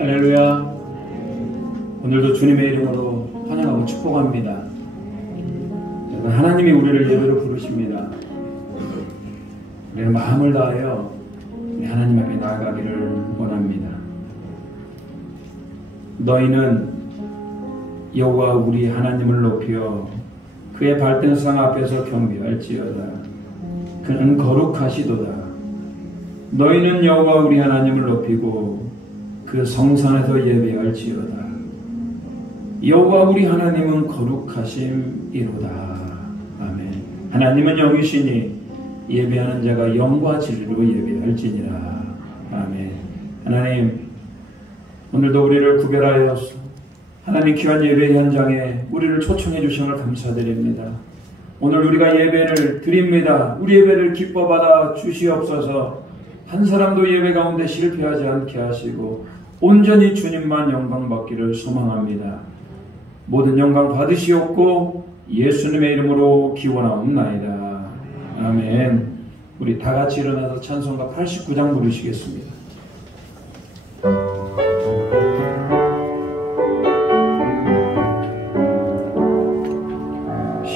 할렐루야. 오늘도 주님의 이름으로 환영하고 축복합니다. 여러분, 하나님이 우리를 예배로 부르십니다. 우리는 마음을 다하여 하나님 앞에 나아가기를 원합니다. 너희는 여호와 우리 하나님을 높여 그의 발등상 앞에서 경배할지어다. 그는 거룩하시도다. 너희는 여호와 우리 하나님을 높이고 그 성산에서 예배할지어다. 여호와 우리 하나님은 거룩하심이로다. 아멘. 하나님은 영이시니 예배하는 자가 영과 진리로 예배할지니라. 아멘. 하나님, 오늘도 우리를 구별하여서 하나님 귀한 예배 현장에 우리를 초청해 주심을 감사드립니다. 오늘 우리가 예배를 드립니다. 우리 예배를 기뻐 받아 주시옵소서. 한 사람도 예배 가운데 실패하지 않게 하시고 온전히 주님만 영광 받기를 소망합니다. 모든 영광 받으시옵고 예수님의 이름으로 기원하옵나이다. 아멘. 우리 다 같이 일어나서 찬송가 89장 부르시겠습니다.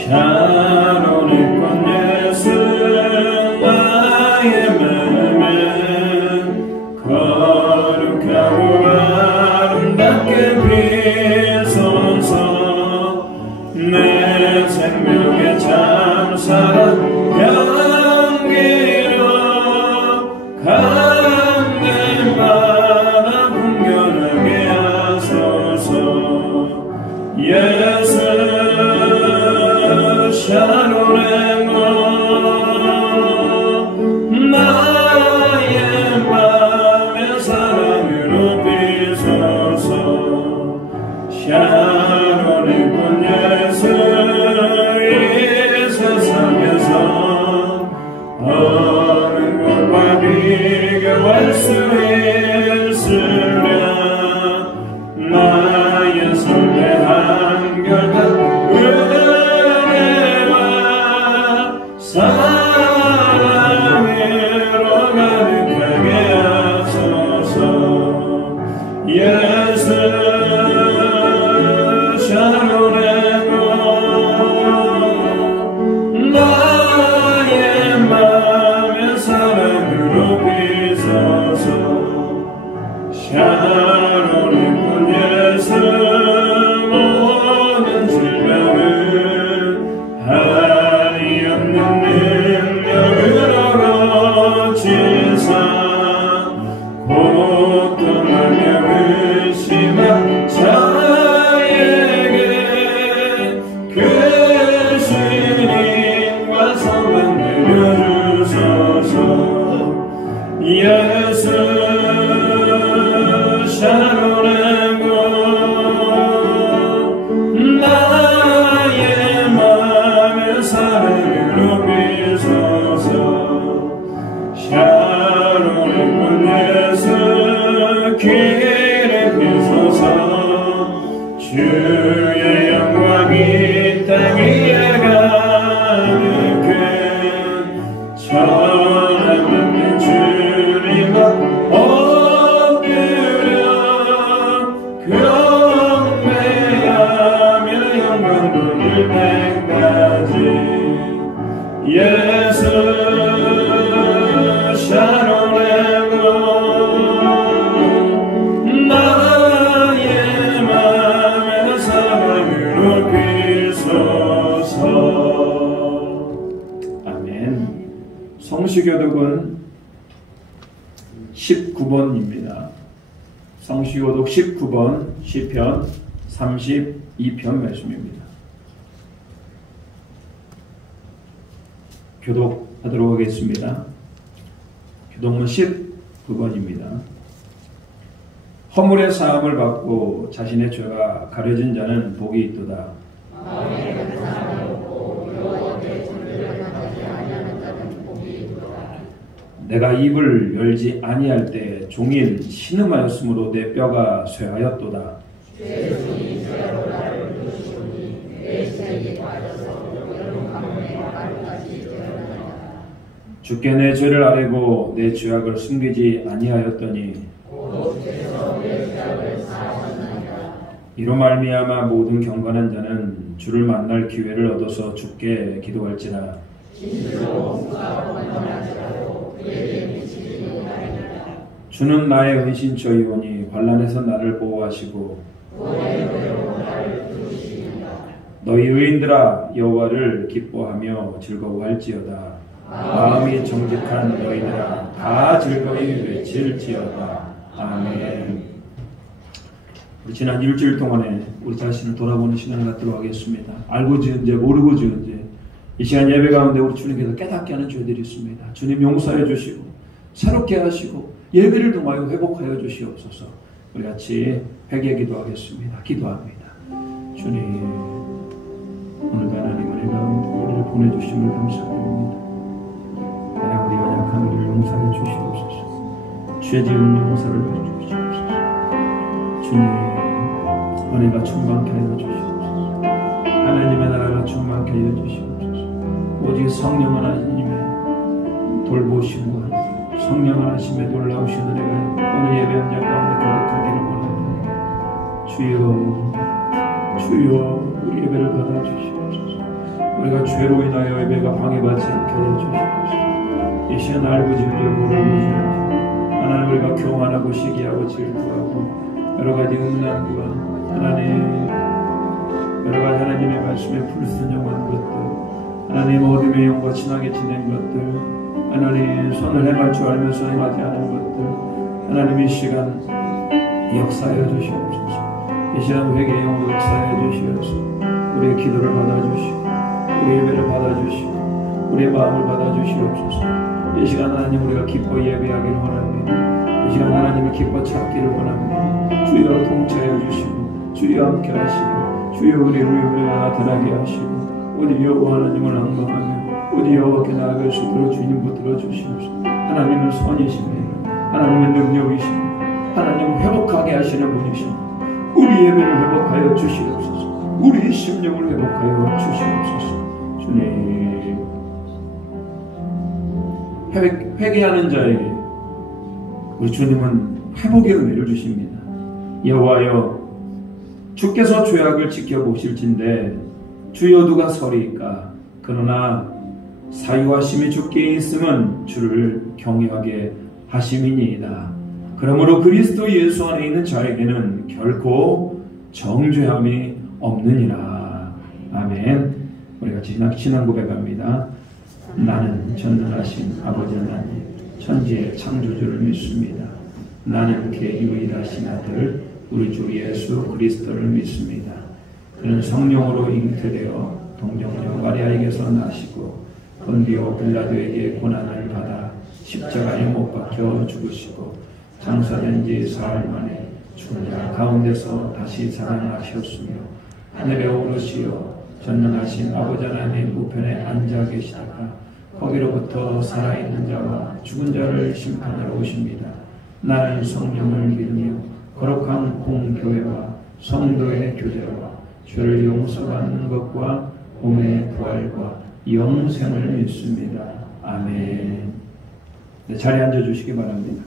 샤론의 꽃 예수 나의 맘에 거룩하고 아름답게 비소서. 내 생명의 참사랑 향기로 강림마다 풍겨나게 하소서. 예수 샤론의 꽃 나의 맘에 사랑으로 비소서. 샤론의 꽃 예수 이 세상에서 어느 곳과 비교할 수 있으랴. 나의 삶의 한결같 사랑으로 가득하게 하소서. 예수 샤론의 꽃 나의 맘에 사랑으로 비소서. 샤론의 꽃 예수 모든 질병은 한이 없는 능력으로 고치사. 고통하며 의심한 자에게 그 신임과 선만 내려주소서. 예수 샤론의 꽃 나의 맘에 사랑으로 비소서. 샤론의 꽃 예수 길에 비소서. 주의 영광이 땅 위에 가득해 천하만민 주님 앞 엎드려 경배하며 영광 돌릴 때까지. 예수 샤론의 꽃 나의 맘에 사랑으로 비소서. 아멘. 성시교독은 19번입니다. 성시교독 19번 시편 32편 말씀입니다. 교독하도록 하겠습니다. 교독문 19번입니다. 허물의 사함을 받고 자신의 죄가 가려진 자는 복이 있도다. 내가 입을 열지 아니할 때 종일 신음하였으므로 내 뼈가 쇠하였도다. 주께 내 죄를 아뢰고 내 죄악을 숨기지 아니하였더니 이로 말미암아 모든 경건한 자는 주를 만날 기회를 얻어서 주께 기도할지라. 주는 나의 은신처이오니 환난에서 나를 보호하시고 너희 의인들아 여호와를 기뻐하며 즐거워할지어다. 마음이 마음이 정직한 너희들아 다 즐거이 외칠지어다. 아멘. 우리 지난 일주일 동안에 우리 자신을 돌아보는 시간을 갖도록 하겠습니다. 알고 지은 죄, 모르고 지은 죄, 이 시간 예배 가운데 우리 주님께서 깨닫게 하는 죄들이 있습니다. 주님 용서해 주시고 새롭게 하시고 예배를 통하여 회복하여 주시옵소서. 우리 같이 회개 기도하겠습니다. 기도합니다. 주님, 오늘도 하나님 은혜 가운데 우리를 보내주심을 감사드립니다. 하나님 우리 연약한 우리를 용서해 주시옵소서. 죄 지은 용서를 주시옵소서. 주님, 은혜가 충만케 하여 주시옵소서. 하나님의 나라가 충만케 하여 주시옵소서. 오직 성령 하나님의 돌보심과 성령 하나님의 놀라우신 은혜가 오늘 예배 현장 가운데 가득하기를 원합니다. 주여 우리 예배를 받아주시옵소서. 우리가 죄로 인하여 예배가 방해받지 않게 하여 주시옵소서. 이 시간 알고 지은 죄 모르고 지은 죄 하나님 우리가 교만하고 시기하고 질투하고 여러가지 음란과 하나님 여러가지 하나님의 말씀에 불순종한 것들, 하나님 어둠의 영과 친하게 지낸 것들, 하나님 손을 행할 줄 알면서 행하지 않은 것들, 하나님 이 시간 역사하여 주시옵소서. 이 시간 회개의 영으로 역사하여 주시옵소서. 우리의 기도를 받아주시고 우리의 예배를 받아주시고 우리의 마음을 받아주시옵소서. 이 시간 하나님 우리가 기뻐 예배하기를 원합니다. 이 시간 하나님을 기뻐 찾기를 원합니다. 주여 통치하여 주시고 주여 함께 하시고 주여 우리의 의가 나타나게 하시고 오직 여호와 하나님을 앙망하며 오직 여호와께 나아갈 수 있도록 주님 붙들어 주시옵소서. 하나님은 선이십니다. 하나님은 능력이십니다. 하나님은 회복하게 하시는 분이십니다. 우리 예배를 회복하여 주시옵소서. 우리 심령을 회복하여 주시옵소서. 주님, 회개하는 자에게 우리 주님은 회복의 은혜를 주십니다. 여호와여, 주께서 죄악을 지켜보실진대 주여 누가 서리이까? 그러나 사유하심이 주께 있음은 주를 경외하게 하심이니이다. 그러므로 그리스도 예수 안에 있는 자에게는 결코 정죄함이 없느니라. 아멘. 우리가 신앙 고백합니다. 나는 전능하신 아버지 하나님 천지의 창조주를 믿습니다. 나는 그의 유일하신 아들 우리 주 예수 그리스도를 믿습니다. 그는 성령으로 잉태되어 동정녀 마리아에게서 나시고 본디오 빌라도에게 고난을 받아 십자가에 못 박혀 죽으시고 장사된 지 사흘 만에 죽은 자 가운데서 다시 살아나셨으며 하늘에 오르시어 전능하신 아버지 하나님 우편에 앉아 계시다가 거기로부터 살아있는 자와 죽은 자를 심판하러 오십니다. 나는 성령을 믿으며 거룩한 공교회와 성도의 교제와 죄를 용서받는 것과 몸의 부활과 영생을 믿습니다. 아멘. 네, 자리에 앉아주시기 바랍니다.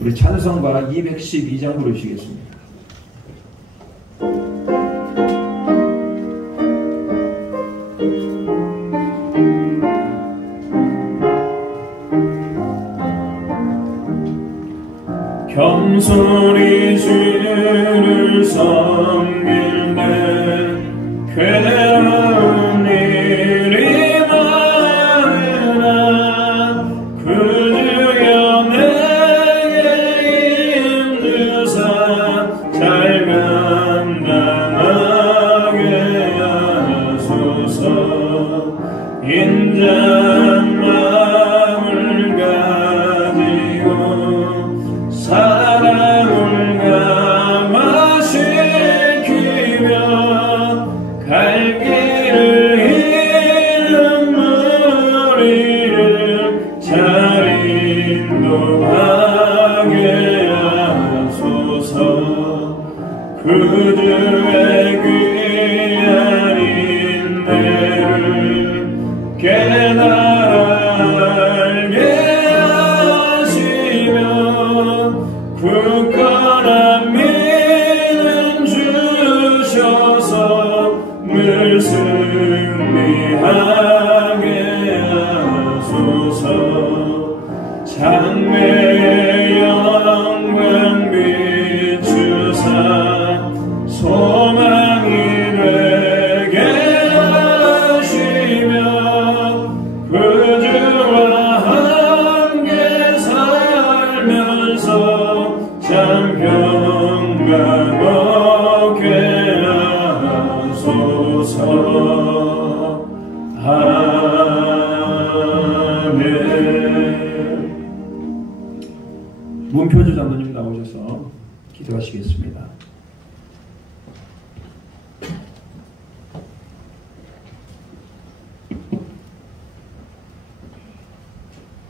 우리 찬송가 212장 부르시겠습니다. 겸손히 주를 섬길 때 괴로운 일이 많으나 그 주여 내게 인도사 잘 감당하게 하소서. 인자한 마음을 가지고 사랑을 감화시키며 갈 길을 잃은 무리를 잘 인도하게 하소서. 그 주의 귀한 인내를 깨달아 알게 하시며 굳건한 믿음 주셔서 늘 승리하게 하소서. 장래의 영광 비추사 소망이 되게 하시며 그 주와 문표주 장로님 나오셔서 기도하시겠습니다.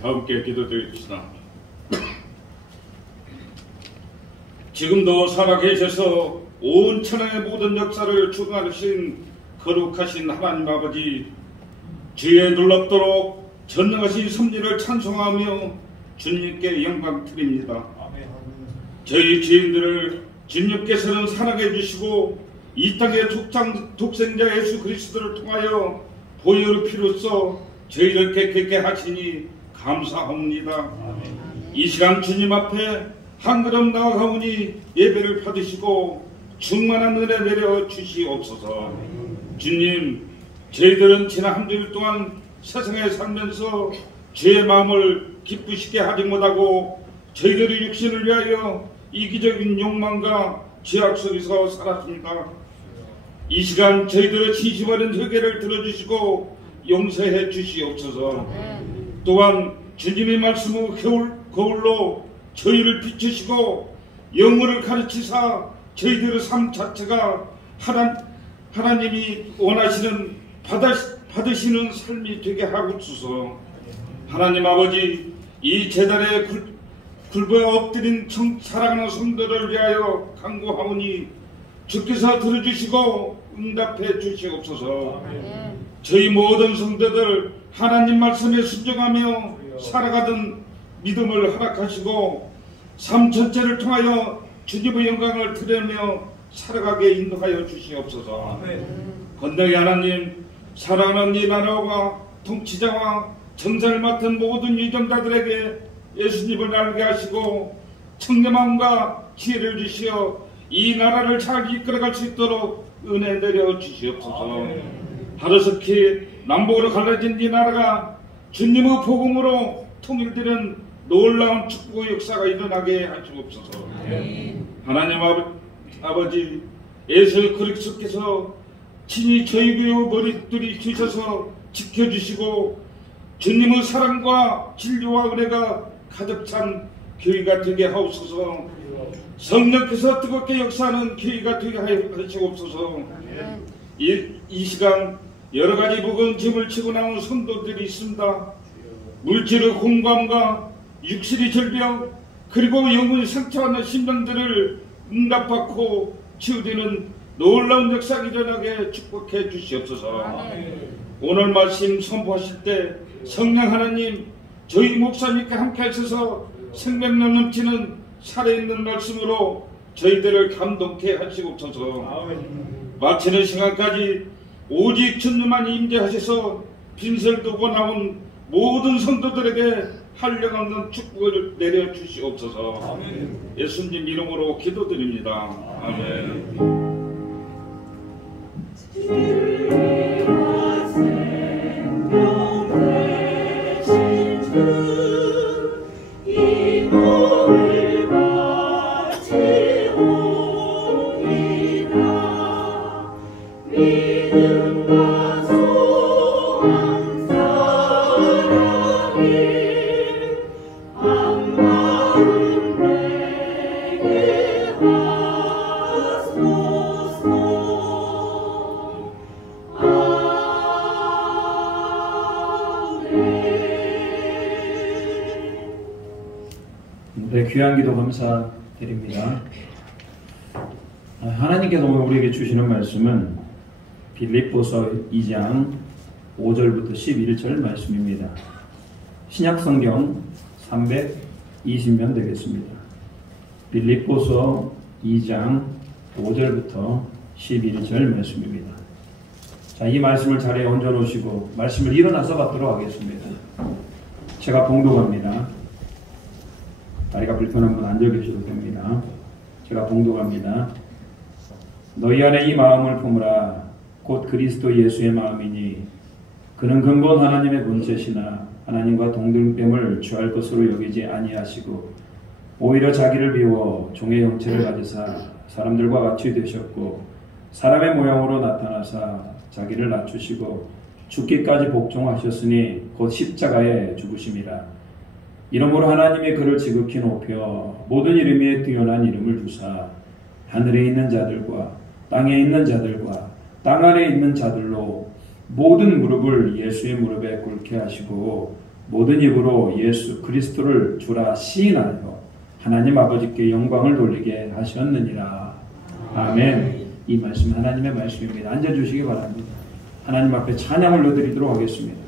다 함께 기도드립시다. 지금도 살아계셔서 온 천하의 모든 역사를 주관하신 거룩하신 하나님 아버지, 주의 놀랍도록 전능하신 섭리를 찬송하며 주님께 영광 드립니다. 저희 주인들을 주님께서는 사랑해 주시고 이 땅의 독생자 예수 그리스도를 통하여 보혈의 피로써 저희를 깨끗게 하시니 감사합니다. 이 시간 주님 앞에 한 걸음 나아가오니 예배를 받으시고 충만한 은혜 내려 주시옵소서. 주님, 저희들은 지난 한 주일 동안 세상에 살면서 주의 마음을 기쁘시게 하지 못하고 저희들의 육신을 위하여 이기적인 욕망과 죄악 속에서 살았습니다. 이 시간 저희들의 진심어린 회개를 들어주시고 용서해 주시옵소서. 또한 주님의 말씀의 거울로 저희를 비추시고 영혼을 가르치사 저희들의 삶 자체가 하나님이 원하시는 받으시는 삶이 되게 하옵소서. 하나님 아버지, 이 제단에 굴부에 엎드린 사랑하는 성도를 위하여 간구하오니 주께서 들어주시고 응답해 주시옵소서. 저희 모든 성도들 하나님 말씀에 순종하며 살아가던 믿음을 허락하시고 삶 전체를 통하여 주님의 영광을 드리며 살아가게 인도하여 주시옵소서. 건너의 하나님, 사랑하는 이 나라와 통치자와 정사를 맡은 모든 유정자들에게 예수님을 알게 하시고 청렴함과 지혜를 주시어 이 나라를 잘 이끌어갈 수 있도록 은혜 내려 주시옵소서. 하루속히 남북으로 갈라진 이 나라가 주님의 복음으로 통일되는 놀라운 축복의 역사가 일어나게 하시옵소서. 하나님 아버지, 예수 그리스도께서 친히 저희 교회 머리들이 주셔서 지켜주시고 주님의 사랑과 진리와 은혜가 가득 찬 교회가 되게 하옵소서. 성령께서 뜨겁게 역사하는 교회가 되게 하시옵소서. 이 시간 여러 가지 무거운 짐을 지고 나온 성도들이 있습니다. 물질의 공감과 육신의 질병, 그리고 영혼이 상처받는 심령들을 응답받고 치유되는 놀라운 역사가 일어나게 축복해 주시옵소서. 오늘 말씀 선포하실 때 성령 하나님, 저희 목사님과 함께 하셔서 생명력 넘치는 살아있는 말씀으로 저희들을 감동케 하시옵소서. 마치는 시간까지 오직 주님만 임재하셔서 빈설 두고 나온 모든 성도들에게 한량없는 축복을 내려 주시옵소서. 예수님 이름으로 기도드립니다. 아멘. 네, 귀한 기도 감사드립니다. 하나님께서 우리에게 주시는 말씀은 빌립보서 2장 5절부터 11절 말씀입니다. 신약성경 320면 되겠습니다. 빌립보서 2장 5절부터 11절 말씀입니다. 자, 이 말씀을 자리에 얹어 놓으시고 말씀을 일어나서 받도록 하겠습니다. 제가 봉독합니다. 다리가 불편한 분 앉아 계셔도 됩니다. 제가 봉독합니다. 너희 안에 이 마음을 품으라. 곧 그리스도 예수의 마음이니 그는 근본 하나님의 본체시나 하나님과 동등됨을 취할 것으로 여기지 아니하시고 오히려 자기를 비워 종의 형체를 가지사 사람들과 같이 되셨고 사람의 모양으로 나타나사 자기를 낮추시고 죽기까지 복종하셨으니 곧 십자가에 죽으심이라. 이러므로 하나님의 그를 지극히 높여 모든 이름 위에 뛰어난 이름을 주사 하늘에 있는 자들과 땅에 있는 자들과 땅 아래에 있는 자들로 모든 무릎을 예수의 무릎에 꿇게 하시고 모든 입으로 예수 그리스도를 주라 시인하여 하나님 아버지께 영광을 돌리게 하셨느니라. 아멘. 이 말씀 하나님의 말씀입니다. 앉아주시기 바랍니다. 하나님 앞에 찬양을 올려드리도록 하겠습니다.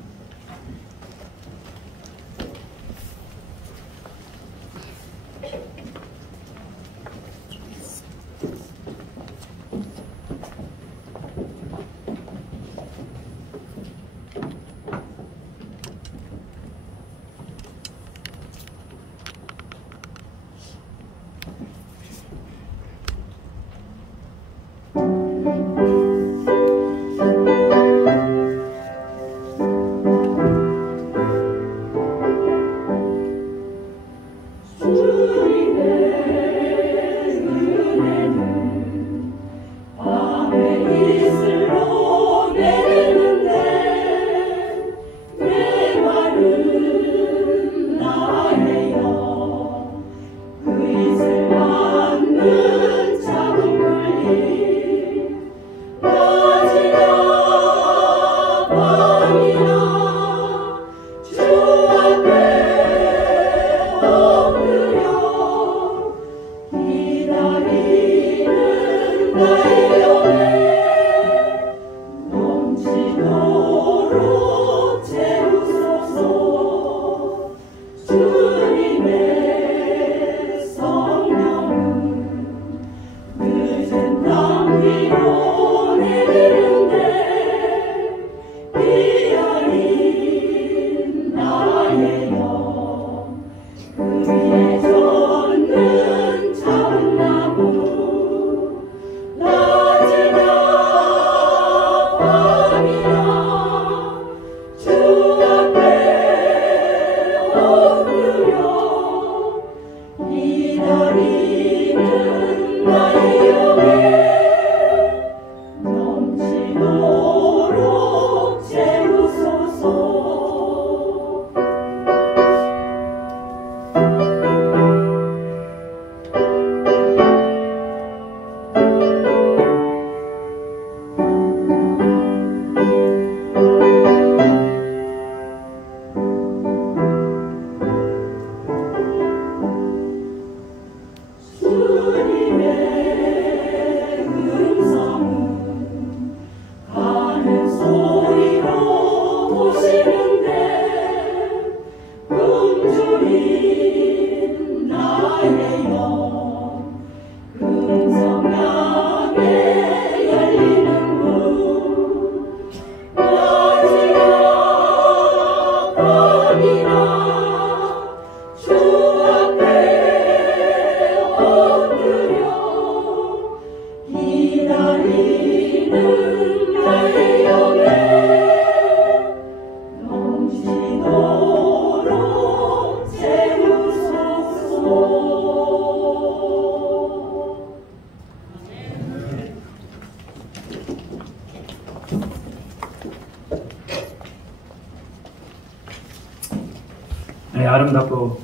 아름답고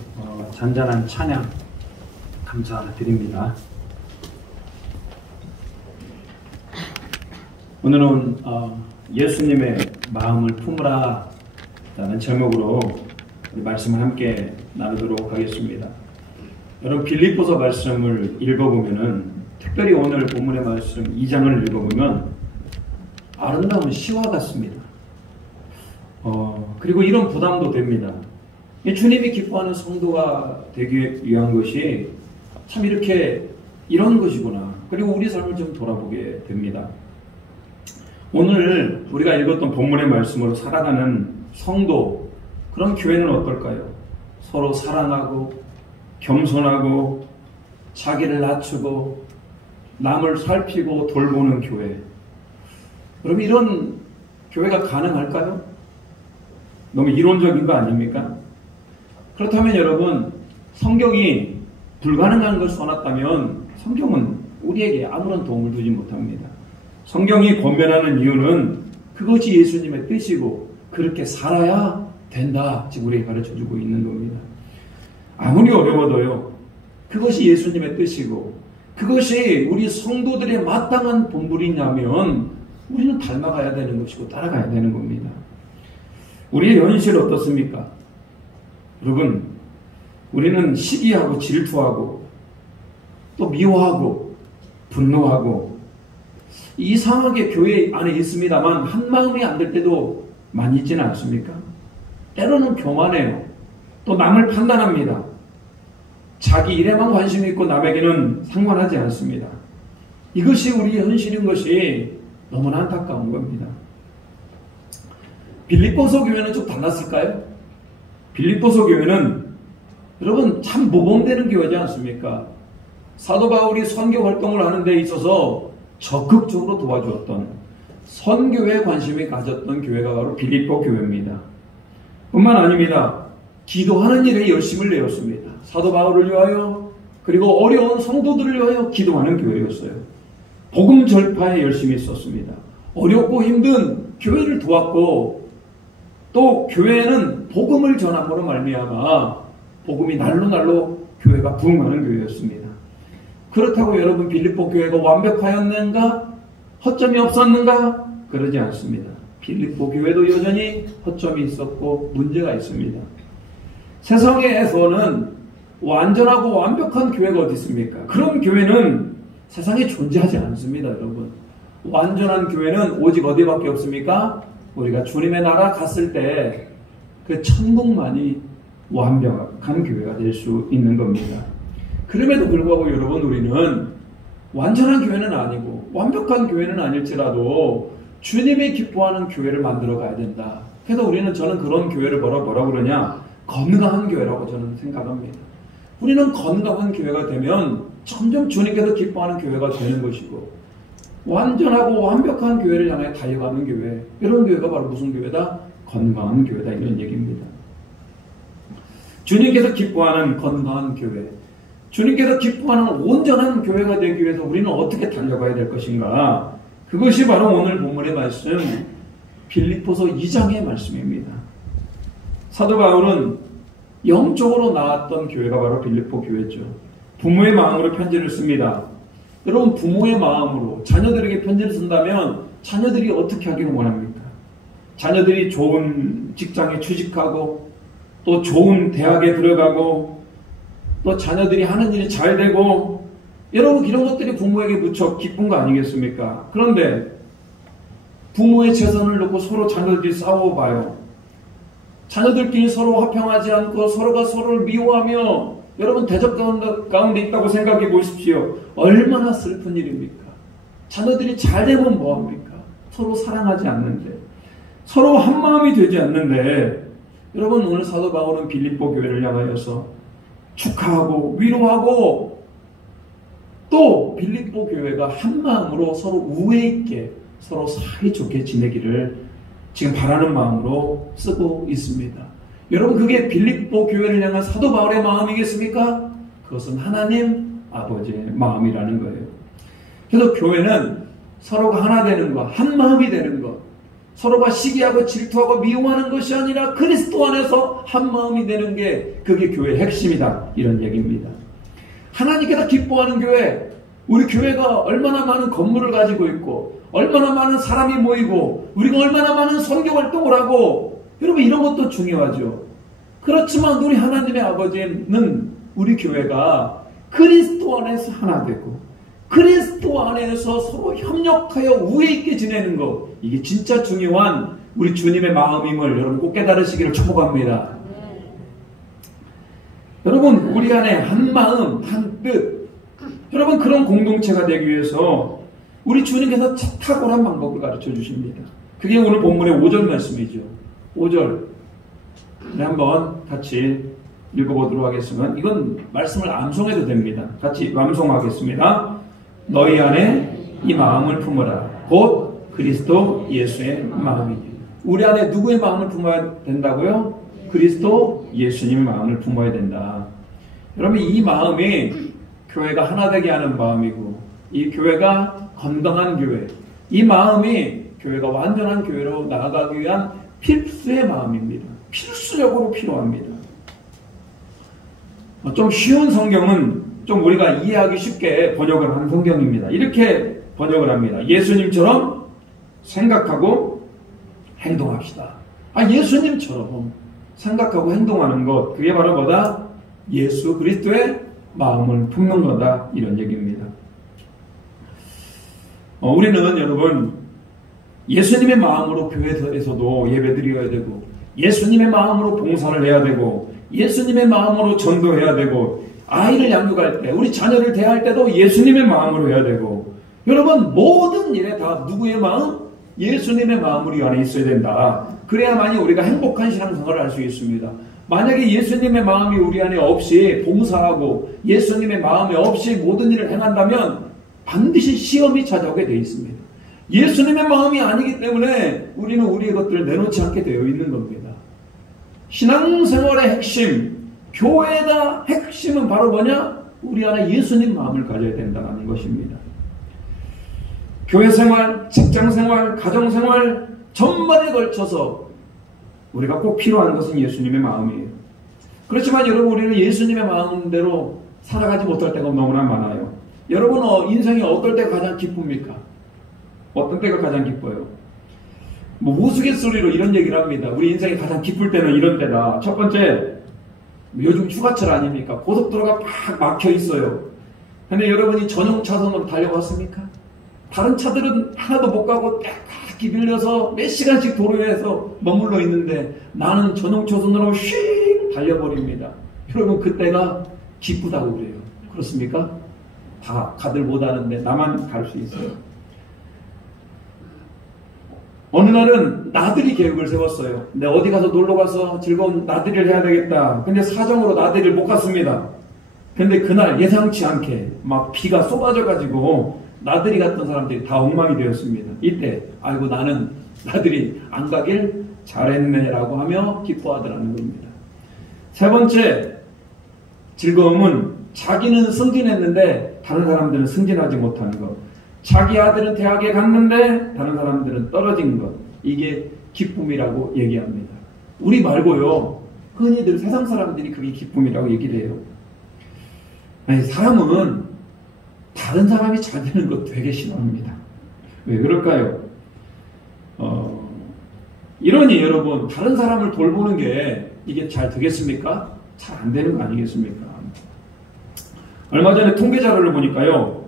잔잔한 찬양 감사드립니다. 오늘은 예수님의 마음을 품으라 라는 제목으로 우리 말씀을 함께 나누도록 하겠습니다. 여러분 빌립보서 말씀을 읽어보면은 특별히 오늘 본문의 말씀 2장을 읽어보면 아름다운 시와 같습니다. 그리고 이런 부담도 됩니다. 주님이 기뻐하는 성도가 되기 위한 것이 참 이런 것이구나. 그리고 우리 삶을 좀 돌아보게 됩니다. 오늘 우리가 읽었던 본문의 말씀으로 살아가는 성도, 그런 교회는 어떨까요? 서로 사랑하고 겸손하고 자기를 낮추고 남을 살피고 돌보는 교회. 그럼 이런 교회가 가능할까요? 너무 이론적인 거 아닙니까? 그렇다면 여러분, 성경이 불가능한 것을 써놨다면 성경은 우리에게 아무런 도움을 주지 못합니다. 성경이 권면하는 이유는 그것이 예수님의 뜻이고 그렇게 살아야 된다, 지금 우리에게 가르쳐주고 있는 겁니다. 아무리 어려워도요, 그것이 예수님의 뜻이고 그것이 우리 성도들의 마땅한 본분이냐면 우리는 닮아가야 되는 것이고 따라가야 되는 겁니다. 우리의 현실 어떻습니까? 여러분, 우리는 시기하고 질투하고 또 미워하고 분노하고 이상하게 교회 안에 있습니다만 한마음이 안 될 때도 많이 있지는 않습니까? 때로는 교만해요. 또 남을 판단합니다. 자기 일에만 관심이 있고 남에게는 상관하지 않습니다. 이것이 우리의 현실인 것이 너무나 안타까운 겁니다. 빌립보서 교회는 좀 달랐을까요? 빌립보서 교회는 여러분 참 모범되는 교회지 않습니까? 사도 바울이 선교 활동을 하는 데 있어서 적극적으로 도와주었던, 선교에 관심이 가졌던 교회가 바로 빌립보 교회입니다. 뿐만 아닙니다. 기도하는 일에 열심을 내었습니다. 사도 바울을 위하여 그리고 어려운 성도들을 위하여 기도하는 교회였어요. 복음 전파에 열심히 있었습니다. 어렵고 힘든 교회를 도왔고 또 교회는 복음을 전함으로 말미암아 복음이 날로 교회가 부흥하는 교회였습니다. 그렇다고 여러분 빌립보 교회가 완벽하였는가? 허점이 없었는가? 그러지 않습니다. 빌립보 교회도 여전히 허점이 있었고 문제가 있습니다. 세상에서는 완전하고 완벽한 교회가 어디 있습니까? 그런 교회는 세상에 존재하지 않습니다, 여러분. 완전한 교회는 오직 어디밖에 없습니까? 우리가 주님의 나라 갔을 때 그 천국만이 완벽한 교회가 될 수 있는 겁니다. 그럼에도 불구하고 여러분, 우리는 완전한 교회는 아니고 완벽한 교회는 아닐지라도 주님이 기뻐하는 교회를 만들어 가야 된다. 그래서 저는 그런 교회를 뭐라 그러냐? 건강한 교회라고 저는 생각합니다. 우리는 건강한 교회가 되면 점점 주님께서 기뻐하는 교회가 되는 것이고, 완전하고 완벽한 교회를 향해 달려가는 교회, 이런 교회가 바로 무슨 교회다? 건강한 교회다, 이런 얘기입니다. 주님께서 기뻐하는 건강한 교회, 주님께서 기뻐하는 온전한 교회가 되기 위해서 우리는 어떻게 달려가야 될 것인가? 그것이 바로 오늘 본문의 말씀, 빌립보서 2장의 말씀입니다. 사도 바울은 영적으로 나왔던 교회가 바로 빌립보 교회죠. 부모의 마음으로 편지를 씁니다. 여러분, 부모의 마음으로 자녀들에게 편지를 쓴다면 자녀들이 어떻게 하기를 원합니까? 자녀들이 좋은 직장에 취직하고 또 좋은 대학에 들어가고 또 자녀들이 하는 일이 잘 되고, 여러분 이런 것들이 부모에게 무척 기쁜 거 아니겠습니까? 그런데 부모의 재산을 놓고 서로 자녀들이 싸워봐요. 자녀들끼리 서로 화평하지 않고 서로가 서로를 미워하며 여러분 대적 가운데 있다고 생각해 보십시오. 얼마나 슬픈 일입니까? 자녀들이 잘 되면 뭐합니까? 서로 사랑하지 않는데, 서로 한마음이 되지 않는데, 여러분 오늘 사도 바울은 빌립보 교회를 향하여서 축하하고 위로하고 또 빌립보 교회가 한마음으로 서로 우애 있게 서로 사이좋게 지내기를 지금 바라는 마음으로 쓰고 있습니다. 여러분, 그게 빌립보 교회를 향한 사도 바울의 마음이겠습니까? 그것은 하나님 아버지의 마음이라는 거예요. 그래서 교회는 서로가 하나 되는 것, 한 마음이 되는 것, 서로가 시기하고 질투하고 미워하는 것이 아니라 그리스도 안에서 한 마음이 되는 게 그게 교회의 핵심이다, 이런 얘기입니다. 하나님께서 기뻐하는 교회, 우리 교회가 얼마나 많은 건물을 가지고 있고 얼마나 많은 사람이 모이고 우리가 얼마나 많은 선교 활동을 하고, 여러분 이런 것도 중요하죠. 그렇지만 우리 하나님의 아버지는 우리 교회가 그리스도 안에서 하나 되고 그리스도 안에서 서로 협력하여 우애 있게 지내는 것, 이게 진짜 중요한 우리 주님의 마음임을 여러분 꼭 깨달으시기를 축복합니다. 여러분, 우리 안에 한 마음 한 뜻, 여러분 그런 공동체가 되기 위해서 우리 주님께서 탁월한 방법을 가르쳐 주십니다. 그게 오늘 본문의 5절 말씀이죠. 5절 한번 같이 읽어보도록 하겠습니다. 이건 말씀을 암송해도 됩니다. 같이 암송하겠습니다. 너희 안에 이 마음을 품어라. 곧 그리스도 예수의 마음이니. 우리 안에 누구의 마음을 품어야 된다고요? 그리스도 예수님의 마음을 품어야 된다. 여러분, 이 마음이 교회가 하나 되게 하는 마음이고, 이 교회가 건강한 교회, 이 마음이 교회가 완전한 교회로 나아가기 위한 필수의 마음입니다. 필수적으로 필요합니다. 좀 쉬운 성경은 좀 우리가 이해하기 쉽게 번역을 한 성경입니다. 이렇게 번역을 합니다. 예수님처럼 생각하고 행동합시다. 예수님처럼 생각하고 행동하는 것, 그게 바로 뭐다? 예수 그리스도의 마음을 품는 거다, 이런 얘기입니다. 우리는 여러분 예수님의 마음으로 교회에서도 예배드려야 되고, 예수님의 마음으로 봉사를 해야 되고, 예수님의 마음으로 전도해야 되고, 아이를 양육할 때, 우리 자녀를 대할 때도 예수님의 마음으로 해야 되고, 여러분 모든 일에 다 누구의 마음? 예수님의 마음이 우리 안에 있어야 된다. 그래야만이 우리가 행복한 신앙생활을 할 수 있습니다. 만약에 예수님의 마음이 우리 안에 없이 봉사하고 예수님의 마음이 없이 모든 일을 행한다면 반드시 시험이 찾아오게 되어 있습니다. 예수님의 마음이 아니기 때문에 우리는 우리의 것들을 내놓지 않게 되어 있는 겁니다. 신앙생활의 핵심, 교회의 핵심은 바로 뭐냐? 우리 안에 예수님 마음을 가져야 된다는 것입니다. 교회생활, 직장생활, 가정생활 전반에 걸쳐서 우리가 꼭 필요한 것은 예수님의 마음이에요. 그렇지만 여러분, 우리는 예수님의 마음대로 살아가지 못할 때가 너무나 많아요. 여러분, 인생이 어떨 때가 가장 기쁩니까? 어떤 때가 가장 기뻐요? 우스갯소리로 이런 얘기를 합니다. 우리 인생이 가장 기쁠 때는 이런 때다. 첫 번째, 요즘 휴가철 아닙니까? 고속도로가 막 막혀 있어요. 근데 여러분이 전용 차선으로 달려왔습니까? 다른 차들은 하나도 못 가고 빽빽히 밀려서 몇 시간씩 도로에서 머물러 있는데 나는 전용 차선으로 휙 달려버립니다. 여러분, 그때가 기쁘다고 그래요. 그렇습니까? 다 가들 못하는데 나만 갈 수 있어요. 어느 날은 나들이 계획을 세웠어요. 근데 어디 가서 놀러 가서 즐거운 나들이를 해야 되겠다. 근데 사정으로 나들이를 못 갔습니다. 근데 그날 예상치 않게 막 비가 쏟아져가지고 나들이 갔던 사람들이 다 엉망이 되었습니다. 이때 아이고 나는 나들이 안 가길 잘했네라고 하며 기뻐하더라는 겁니다. 세 번째 즐거움은 자기는 승진했는데 다른 사람들은 승진하지 못하는 것. 자기 아들은 대학에 갔는데 다른 사람들은 떨어진 것. 이게 기쁨이라고 얘기합니다. 우리 말고요, 흔히들 세상 사람들이 그게 기쁨이라고 얘기를 해요. 아니, 사람은 다른 사람이 잘 되는 것 되게 싫어합니다. 왜 그럴까요? 이러니 여러분, 다른 사람을 돌보는 게 이게 잘 되겠습니까? 잘 안 되는 거 아니겠습니까? 얼마 전에 통계 자료를 보니까요,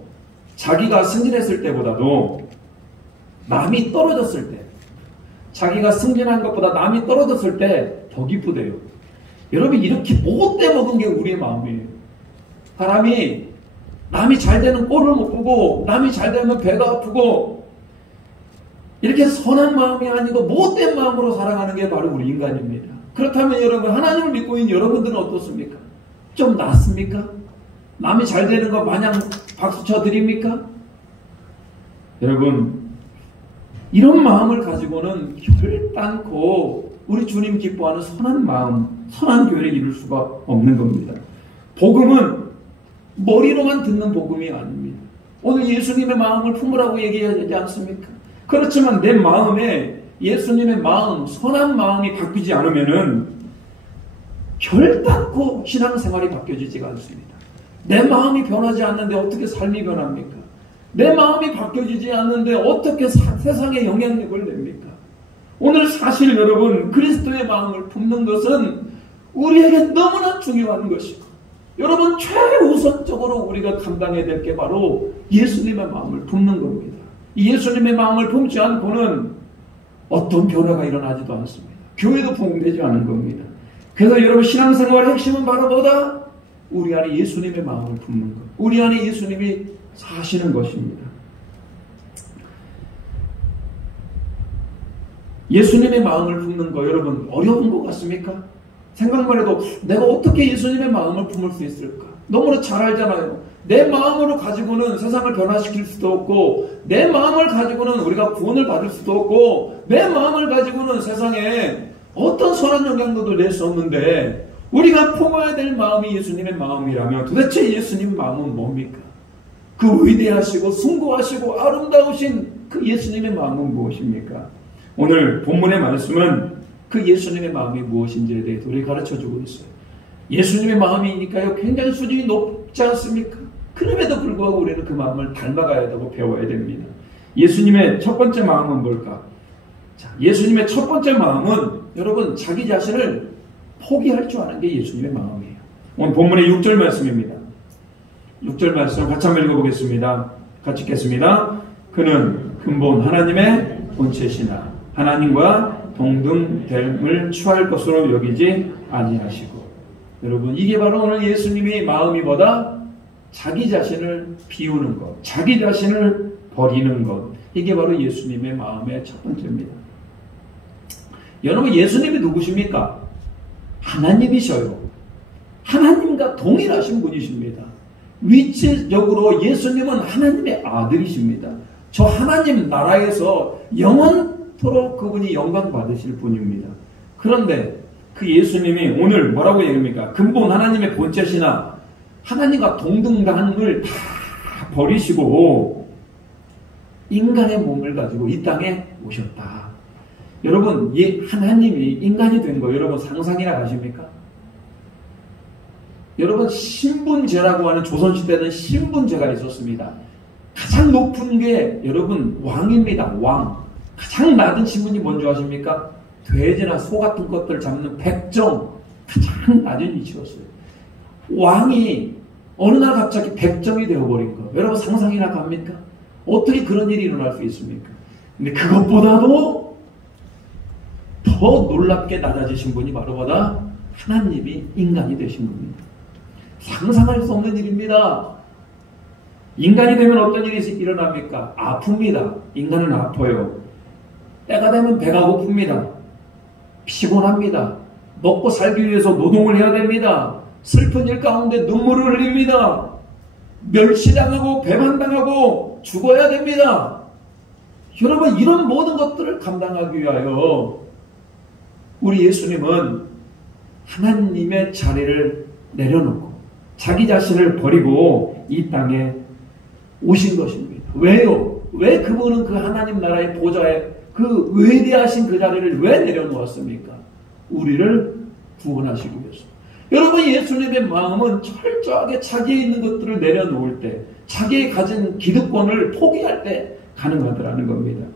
자기가 승진했을 때보다도 남이 떨어졌을 때, 자기가 승진한 것보다 남이 떨어졌을 때 더 기쁘대요. 여러분, 이렇게 못돼 먹은 게 우리의 마음이에요. 사람이 남이 잘 되는 꼴을 못 보고 남이 잘 되면 배가 아프고 이렇게 선한 마음이 아니고 못된 마음으로 살아가는 게 바로 우리 인간입니다. 그렇다면 여러분, 하나님을 믿고 있는 여러분들은 어떻습니까? 좀 낫습니까? 남이 잘 되는 거 마냥 박수 쳐드립니까? 여러분, 이런 마음을 가지고는 결단코 우리 주님 기뻐하는 선한 마음, 선한 교회를 이룰 수가 없는 겁니다. 복음은 머리로만 듣는 복음이 아닙니다. 오늘 예수님의 마음을 품으라고 얘기해야 되지 않습니까? 그렇지만 내 마음에 예수님의 마음, 선한 마음이 바뀌지 않으면은 결단코 신앙생활이 바뀌어지지가 않습니다. 내 마음이 변하지 않는데 어떻게 삶이 변합니까? 내 마음이 바뀌어지지 않는데 어떻게 세상에 영향력을 냅니까? 오늘 사실 여러분, 그리스도의 마음을 품는 것은 우리에게 너무나 중요한 것이고, 여러분, 최우선적으로 우리가 감당해야 될 게 바로 예수님의 마음을 품는 겁니다. 이 예수님의 마음을 품지 않고는 어떤 변화가 일어나지도 않습니다. 교회도 부흥되지 않은 겁니다. 그래서 여러분, 신앙생활의 핵심은 바로 뭐다? 우리 안에 예수님의 마음을 품는 것. 우리 안에 예수님이 사시는 것입니다. 예수님의 마음을 품는 거, 여러분, 어려운 것 같습니까? 생각만 해도 내가 어떻게 예수님의 마음을 품을 수 있을까? 너무나 잘 알잖아요. 내 마음으로 가지고는 세상을 변화시킬 수도 없고, 내 마음을 가지고는 우리가 구원을 받을 수도 없고, 내 마음을 가지고는 세상에 어떤 선한 영향도도 낼 수 없는데, 우리가 품어야 될 마음이 예수님의 마음이라면 도대체 예수님 마음은 뭡니까? 그 위대하시고 숭고하시고 아름다우신 그 예수님의 마음은 무엇입니까? 오늘 본문의 말씀은 그 예수님의 마음이 무엇인지에 대해서 우리 가르쳐주고 있어요. 예수님의 마음이니까요, 굉장히 수준이 높지 않습니까? 그럼에도 불구하고 우리는 그 마음을 닮아가야 되고 배워야 됩니다. 예수님의 첫 번째 마음은 뭘까? 자, 예수님의 첫 번째 마음은 여러분, 자기 자신을 포기할 줄 아는 게 예수님의 마음이에요. 오늘 본문의 6절 말씀입니다. 6절 말씀 같이 한번 읽어보겠습니다. 같이 읽겠습니다. 그는 근본 하나님의 본체시나 하나님과 동등됨을 취할 것으로 여기지 아니하시고. 여러분, 이게 바로 오늘 예수님의 마음이 뭐다? 자기 자신을 비우는 것, 자기 자신을 버리는 것. 이게 바로 예수님의 마음의 첫 번째입니다. 여러분, 예수님이 누구십니까? 하나님이셔요. 하나님과 동일하신 분이십니다. 위치적으로 예수님은 하나님의 아들이십니다. 저 하나님 나라에서 영원토록 그분이 영광 받으실 분입니다. 그런데 그 예수님이 오늘 뭐라고 얘기합니까? 근본 하나님의 본체시나 하나님과 동등함을 다 버리시고 인간의 몸을 가지고 이 땅에 오셨다. 여러분, 하나님이 인간이 된 거 여러분 상상이나 가십니까? 여러분, 신분제라고 하는 조선시대는 신분제가 있었습니다. 가장 높은 게 여러분 왕입니다. 왕. 가장 낮은 신분이 뭔지 아십니까? 돼지나 소 같은 것들 잡는 백정. 가장 낮은 위치였어요. 왕이 어느 날 갑자기 백정이 되어버린 거. 여러분 상상이나 갑니까? 어떻게 그런 일이 일어날 수 있습니까? 근데 그것보다도 더 놀랍게 낮아지신 분이 바로 뭐다? 하나님이 인간이 되신 겁니다. 상상할 수 없는 일입니다. 인간이 되면 어떤 일이 일어납니까? 아픕니다. 인간은 아파요. 때가 되면 배가 고픕니다. 피곤합니다. 먹고 살기 위해서 노동을 해야 됩니다. 슬픈 일 가운데 눈물을 흘립니다. 멸시당하고 배반당하고 죽어야 됩니다. 여러분, 이런 모든 것들을 감당하기 위하여 우리 예수님은 하나님의 자리를 내려놓고 자기 자신을 버리고 이 땅에 오신 것입니다. 왜요? 왜 그분은 그 하나님 나라의 보좌에 그 외대하신 그 자리를 왜 내려놓았습니까? 우리를 구원하시기 위해서. 여러분, 예수님의 마음은 철저하게 자기에 있는 것들을 내려놓을 때, 자기의 가진 기득권을 포기할 때 가능하더라는 겁니다.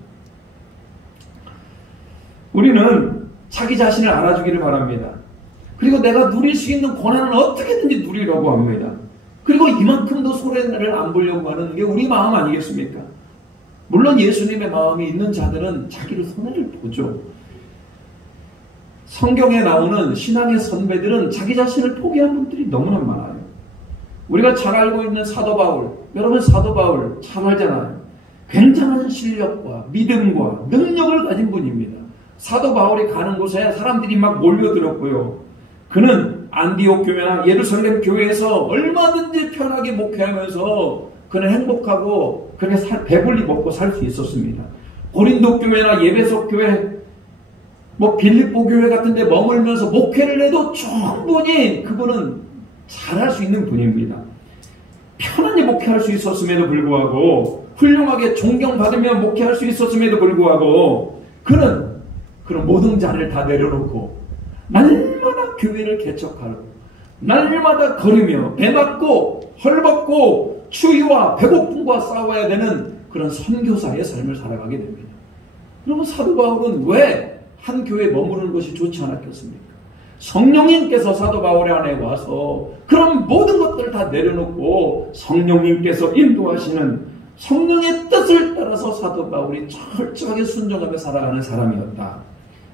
우리는 자기 자신을 알아주기를 바랍니다. 그리고 내가 누릴 수 있는 권한은 어떻게든지 누리려고 합니다. 그리고 이만큼도 손해를 안 보려고 하는 게 우리 마음 아니겠습니까? 물론 예수님의 마음이 있는 자들은 자기를 손해를 보죠. 성경에 나오는 신앙의 선배들은 자기 자신을 포기한 분들이 너무나 많아요. 우리가 잘 알고 있는 사도 바울, 여러분 사도 바울 잘 알잖아요. 굉장한 실력과 믿음과 능력을 가진 분입니다. 사도 바울이 가는 곳에 사람들이 막 몰려들었고요. 그는 안디옥 교회나 예루살렘 교회에서 얼마든지 편하게 목회하면서 그는 행복하고 그는 배불리 먹고 살 수 있었습니다. 고린도 교회나 예배소 교회, 빌립보 교회 같은 데 머물면서 목회를 해도 충분히 그분은 잘할 수 있는 분입니다. 편안히 목회할 수 있었음에도 불구하고, 훌륭하게 존경받으며 목회할 수 있었음에도 불구하고, 그는 그런 모든 자리를 다 내려놓고 날마다 교회를 개척하고 날마다 걸으며 배맞고 헐벗고 추위와 배고픔과 싸워야 되는 그런 선교사의 삶을 살아가게 됩니다. 그러면 사도 바울은 왜 한 교회에 머무르는 것이 좋지 않았겠습니까? 성령님께서 사도 바울 안에 와서 그런 모든 것들을 다 내려놓고 성령님께서 인도하시는 성령의 뜻을 따라서 사도 바울이 철저하게 순종하며 살아가는 사람이었다.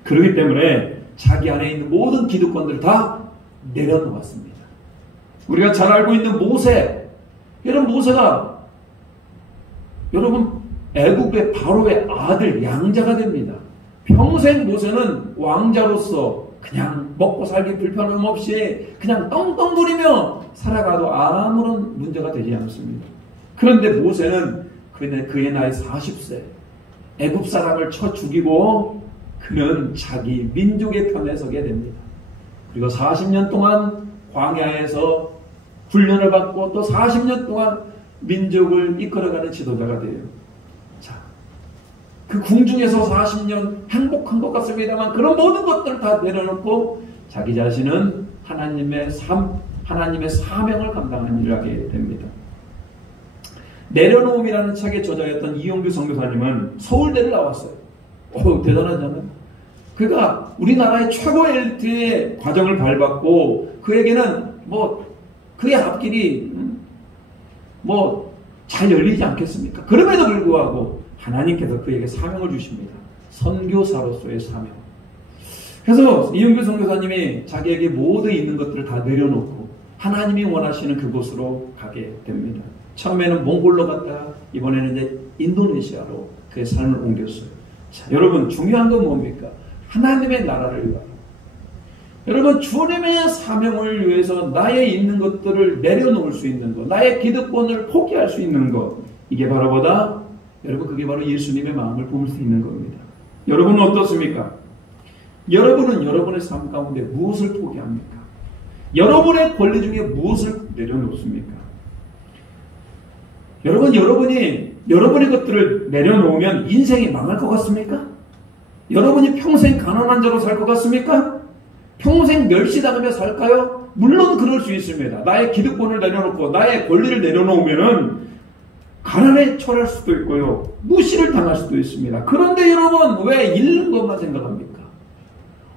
그렇기 때문에 자기 안에 있는 모든 기득권들을 다 내려놓았습니다. 우리가 잘 알고 있는 모세, 여러분 모세가 여러분 애국의 바로의 아들 양자가 됩니다. 평생 모세는 왕자로서 그냥 먹고 살기 불편함 없이 그냥 떵떵거리며 살아가도 아무런 문제가 되지 않습니다. 그런데 모세는 그의 나이 40세 애굽 사람을 쳐 죽이고 그는 자기 민족의 편에 서게 됩니다. 그리고 40년 동안 광야에서 훈련을 받고 또 40년 동안 민족을 이끌어가는 지도자가 돼요. 자, 그 궁중에서 40년 행복한 것 같습니다만 그런 모든 것들을 다 내려놓고 자기 자신은 하나님의 사명을 감당하는 일을 하게 됩니다. 내려놓음이라는 책의 저자였던 이용규 선교사님은 서울대를 나왔어요. 대단하잖아요. 그가 우리나라의 최고 엘리트의 과정을 밟았고 그에게는 그의 앞길이 잘 열리지 않겠습니까? 그럼에도 불구하고 하나님께서 그에게 사명을 주십니다. 선교사로서의 사명. 그래서 이용규 선교사님이 자기에게 모두 있는 것들을 다 내려놓고 하나님이 원하시는 그곳으로 가게 됩니다. 처음에는 몽골로 갔다가 이번에는 이제 인도네시아로 그의 삶을 옮겼어요. 자, 여러분 중요한 건 뭡니까? 하나님의 나라를 위하여. 여러분 주님의 사명을 위해서 나의 있는 것들을 내려놓을 수 있는 것, 나의 기득권을 포기할 수 있는 것, 이게 바로 여러분 그게 바로 예수님의 마음을 품을 수 있는 겁니다. 여러분은 어떻습니까? 여러분은 여러분의 삶 가운데 무엇을 포기합니까? 여러분의 권리 중에 무엇을 내려놓습니까? 여러분이 여러분의 것들을 내려놓으면 인생이 망할 것 같습니까? 여러분이 평생 가난한 자로 살 것 같습니까? 평생 멸시당하며 살까요? 물론 그럴 수 있습니다. 나의 기득권을 내려놓고 나의 권리를 내려놓으면은 가난에 처할 수도 있고요. 무시를 당할 수도 있습니다. 그런데 여러분 왜 잃는 것만 생각합니까?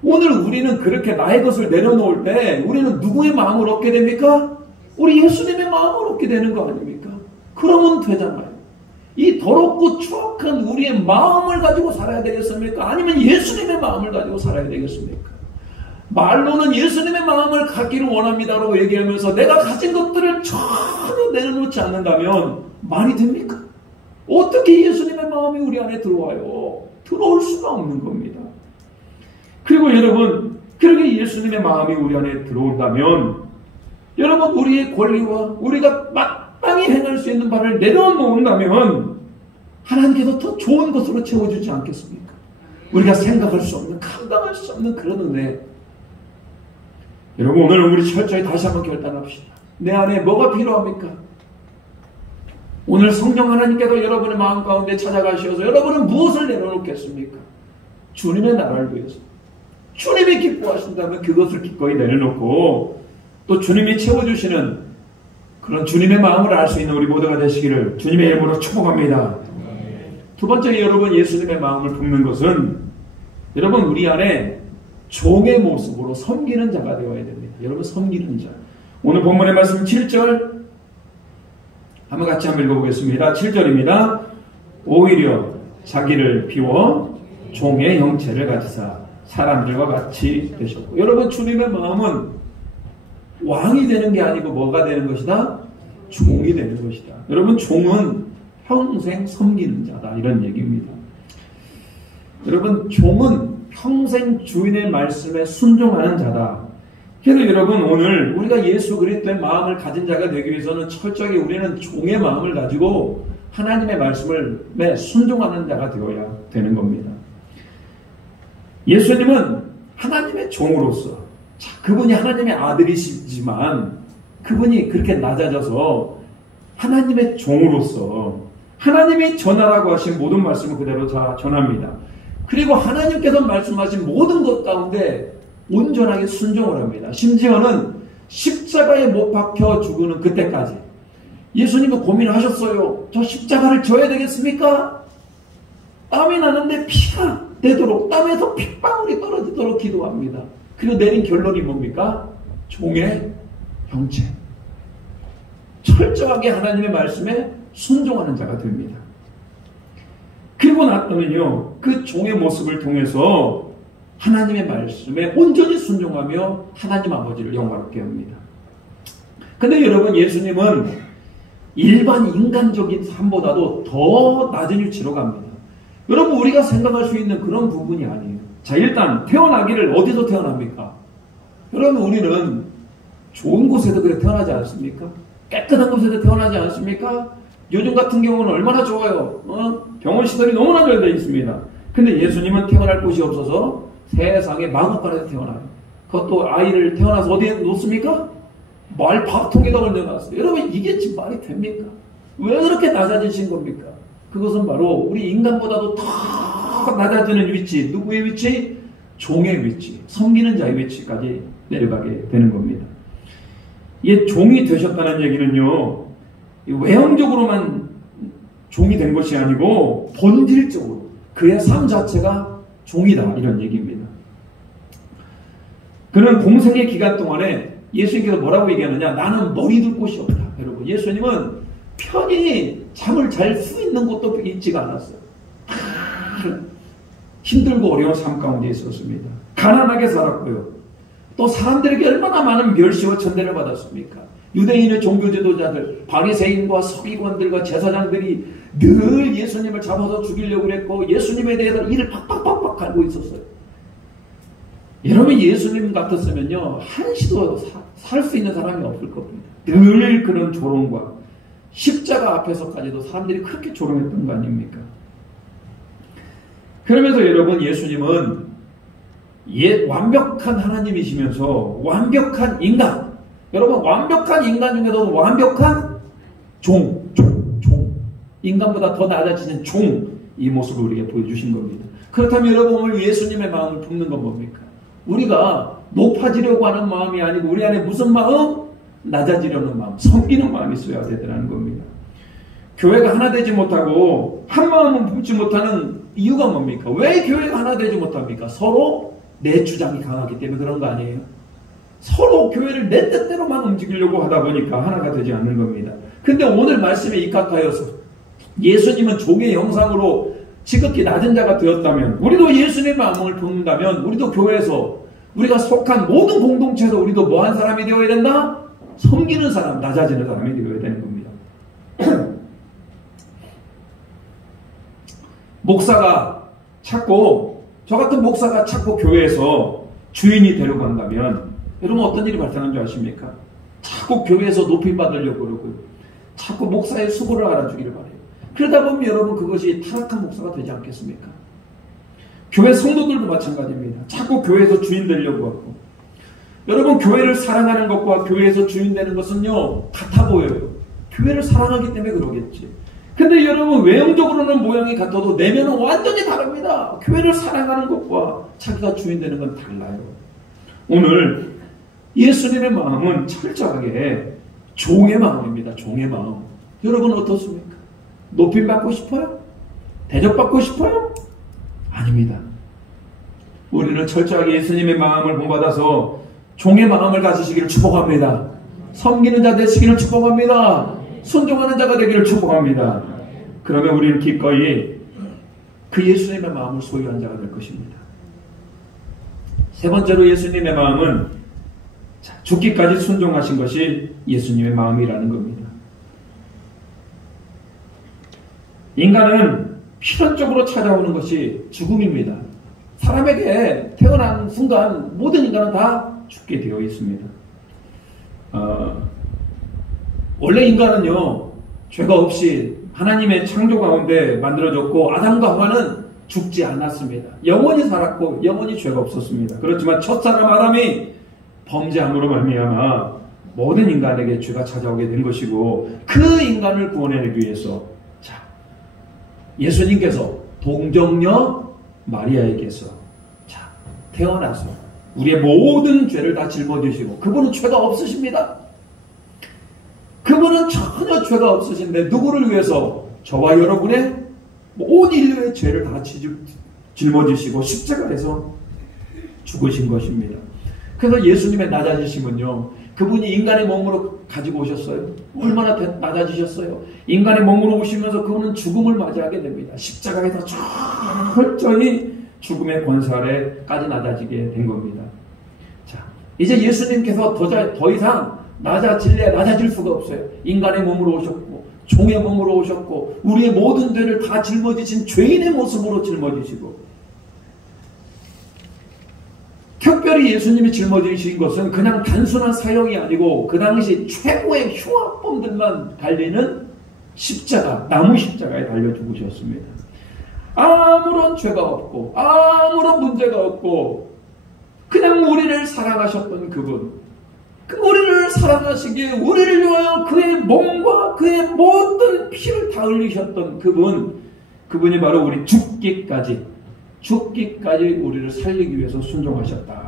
오늘 우리는 그렇게 나의 것을 내려놓을 때 우리는 누구의 마음을 얻게 됩니까? 우리 예수님의 마음을 얻게 되는 거 아닙니까? 그러면 되잖아요. 이 더럽고 추악한 우리의 마음을 가지고 살아야 되겠습니까? 아니면 예수님의 마음을 가지고 살아야 되겠습니까? 말로는 예수님의 마음을 갖기를 원합니다라고 얘기하면서 내가 가진 것들을 전혀 내려놓지 않는다면 말이 됩니까? 어떻게 예수님의 마음이 우리 안에 들어와요? 들어올 수가 없는 겁니다. 그리고 여러분, 그렇게 예수님의 마음이 우리 안에 들어온다면 여러분 우리의 권리와 우리가 마땅히 행할 수 있는 바를 내려놓는다면 하나님께서 더 좋은 것으로 채워주지 않겠습니까? 우리가 생각할 수 없는, 감당할 수 없는 그런 은혜. 여러분 오늘 우리 철저히 다시 한번 결단합시다. 내 안에 뭐가 필요합니까? 오늘 성령 하나님께서 여러분의 마음 가운데 찾아가셔서 여러분은 무엇을 내려놓겠습니까? 주님의 나라를 위해서. 주님이 기뻐하신다면 그것을 기꺼이 내려놓고 또 주님이 채워주시는 그런 주님의 마음을 알 수 있는 우리 모두가 되시기를 주님의 이름으로 축복합니다. 두 번째 여러분 예수님의 마음을 품는 것은 여러분 우리 안에 종의 모습으로 섬기는 자가 되어야 됩니다. 여러분 섬기는 자. 오늘 본문의 말씀 7절 한번 같이 한번 읽어보겠습니다. 7절입니다. 오히려 자기를 비워 종의 형체를 가지사 사람들과 같이 되셨고 여러분 주님의 마음은 왕이 되는 게 아니고 뭐가 되는 것이다? 종이 되는 것이다. 여러분 종은 평생 섬기는 자다 이런 얘기입니다. 여러분 종은 평생 주인의 말씀에 순종하는 자다. 그래서 여러분 오늘 우리가 예수 그리스도의 마음을 가진 자가 되기 위해서는 철저하게 우리는 종의 마음을 가지고 하나님의 말씀에 순종하는 자가 되어야 되는 겁니다. 예수님은 하나님의 종으로서 그분이 하나님의 아들이시지만 그분이 그렇게 낮아져서 하나님의 종으로서 하나님이 전하라고 하신 모든 말씀을 그대로 다 전합니다. 그리고 하나님께서 말씀하신 모든 것 가운데 온전하게 순종을 합니다. 심지어는 십자가에 못 박혀 죽는 그때까지 예수님은 고민하셨어요. 저 십자가를 져야 되겠습니까? 땀이 나는데 피가 되도록 땀에서 핏방울이 떨어지도록 기도합니다. 그리고 내린 결론이 뭡니까? 종의 형체. 철저하게 하나님의 말씀에 순종하는 자가 됩니다. 그리고 났더니요, 그 종의 모습을 통해서 하나님의 말씀에 온전히 순종하며 하나님 아버지를 영광롭게 합니다. 근데 여러분, 예수님은 일반 인간적인 삶보다도 더 낮은 위치로 갑니다. 여러분, 우리가 생각할 수 있는 그런 부분이 아니에요. 자, 일단 태어나기를 어디서 태어납니까? 여러분, 우리는 좋은 곳에서 태어나지 않습니까? 깨끗한 곳에서 태어나지 않습니까? 요즘 같은 경우는 얼마나 좋아요. 병원 시설이 너무나 잘 되어 있습니다. 근데 예수님은 태어날 곳이 없어서 세상에 마구간에서 태어나요. 그것도 아이를 태어나서 어디에 놓습니까? 말팍통에다 걸려놨어요. 여러분, 이게 지금 말이 됩니까? 왜 그렇게 낮아지신 겁니까? 그것은 바로 우리 인간보다도 더 낮아지는 위치, 누구의 위치? 종의 위치, 섬기는 자의 위치까지 내려가게 되는 겁니다. 이게 종이 되셨다는 얘기는요, 외형적으로만 종이 된 것이 아니고 본질적으로 그의 삶 자체가 종이다, 이런 얘기입니다. 그는 공생의 기간 동안에 예수님께서 뭐라고 얘기하느냐, 나는 머리 둘 곳이 없다. 여러분, 예수님은 편히 잠을 잘 수 있는 곳도 있지가 않았어요. 힘들고 어려운 삶 가운데 있었습니다. 가난하게 살았고요. 또 사람들에게 얼마나 많은 멸시와 천대를 받았습니까? 유대인의 종교 지도자들, 바리새인과 서기관들과 제사장들이 늘 예수님을 잡아서 죽이려고 그랬고, 예수님에 대해서 이를 팍팍팍팍 갈고 있었어요. 여러분, 예수님 같았으면요, 한시도 살 수 있는 사람이 없을 겁니다. 늘 그런 조롱과 십자가 앞에서까지도 사람들이 그렇게 조롱했던 거 아닙니까? 그러면서 여러분, 예수님은 완벽한 하나님이시면서 완벽한 인간, 여러분, 완벽한 인간 중에서도 완벽한 종, 인간보다 더 낮아지는 종, 이 모습을 우리에게 보여주신 겁니다. 그렇다면 여러분, 오늘 예수님의 마음을 품는 건 뭡니까? 우리가 높아지려고 하는 마음이 아니고 우리 안에 무슨 마음? 낮아지려는 마음, 섬기는 마음이 있어야 되더라는 겁니다. 교회가 하나 되지 못하고 한 마음은 품지 못하는 이유가 뭡니까? 왜 교회가 하나 되지 못합니까? 서로 내 주장이 강하기 때문에 그런 거 아니에요? 서로 교회를 내 뜻대로만 움직이려고 하다 보니까 하나가 되지 않는 겁니다. 근데 오늘 말씀에 입각하여서 예수님은 종의 형상으로 지극히 낮은 자가 되었다면, 우리도 예수님의 마음을 품는다면 우리도 교회에서 우리가 속한 모든 공동체에서 우리도 뭐한 사람이 되어야 된다? 섬기는 사람, 낮아지는 사람이 되어야 되는 겁니다. 목사가 찾고, 저 같은 목사가 찾고 교회에서 주인이 데려간다면 여러분 어떤 일이 발생하는 줄 아십니까? 자꾸 교회에서 높임 받으려고 그러고요. 자꾸 목사의 수고를 알아주기를 바래요. 그러다 보면 여러분 그것이 타락한 목사가 되지 않겠습니까? 교회 성도들도 마찬가지입니다. 자꾸 교회에서 주인 되려고 하고, 여러분 교회를 사랑하는 것과 교회에서 주인 되는 것은요 같아 보여요. 교회를 사랑하기 때문에 그러겠지. 근데 여러분 외형적으로는 모양이 같아도 내면은 완전히 다릅니다. 교회를 사랑하는 것과 자기가 주인 되는 건 달라요. 오늘 예수님의 마음은 철저하게 종의 마음입니다. 종의 마음. 여러분 어떻습니까? 높임 받고 싶어요? 대접받고 싶어요? 아닙니다. 우리는 철저하게 예수님의 마음을 본받아서 종의 마음을 가지시기를 축복합니다. 섬기는 자 되시기를 축복합니다. 순종하는 자가 되기를 축복합니다. 그러면 우리는 기꺼이 그 예수님의 마음을 소유한 자가 될 것입니다. 세 번째로 예수님의 마음은 죽기까지 순종하신 것이 예수님의 마음이라는 겁니다. 인간은 필연적으로 찾아오는 것이 죽음입니다. 사람에게 태어난 순간 모든 인간은 다 죽게 되어 있습니다. 원래 인간은요 죄가 없이 하나님의 창조 가운데 만들어졌고, 아담과 하와는 죽지 않았습니다. 영원히 살았고 영원히 죄가 없었습니다. 그렇지만 첫사람 아담이 범죄함으로 말미암아 모든 인간에게 죄가 찾아오게 된 것이고, 그 인간을 구원해내기 위해서 예수님께서 동정녀 마리아에게서 태어나서 우리의 모든 죄를 다 짊어지시고, 그분은 죄가 없으십니다. 그분은 전혀 죄가 없으신데 누구를 위해서? 저와 여러분의 온 인류의 죄를 다 짊어지시고 십자가에서 죽으신 것입니다. 그래서 예수님의 낮아지심은요, 그분이 인간의 몸으로 가지고 오셨어요. 얼마나 낮아지셨어요. 인간의 몸으로 오시면서 그분은 죽음을 맞이하게 됩니다. 십자가에서 철저히 죽음의 권세 아래까지 낮아지게 된 겁니다. 자, 이제 예수님께서 더 이상 낮아질 수가 없어요. 인간의 몸으로 오셨고, 종의 몸으로 오셨고, 우리의 모든 죄를 다 짊어지신 죄인의 모습으로 짊어지시고, 특별히 예수님이 짊어지신 것은 그냥 단순한 사형이 아니고 그 당시 최고의 흉악범들만 달리는 십자가, 나무 십자가에 달려 죽으셨습니다. 아무런 죄가 없고 아무런 문제가 없고 그냥 우리를 사랑하셨던 그분, 우리를 사랑하시기에 우리를 위하여 그의 몸과 그의 모든 피를 다 흘리셨던 그분이 바로 우리 죽기까지 우리를 살리기 위해서 순종하셨다.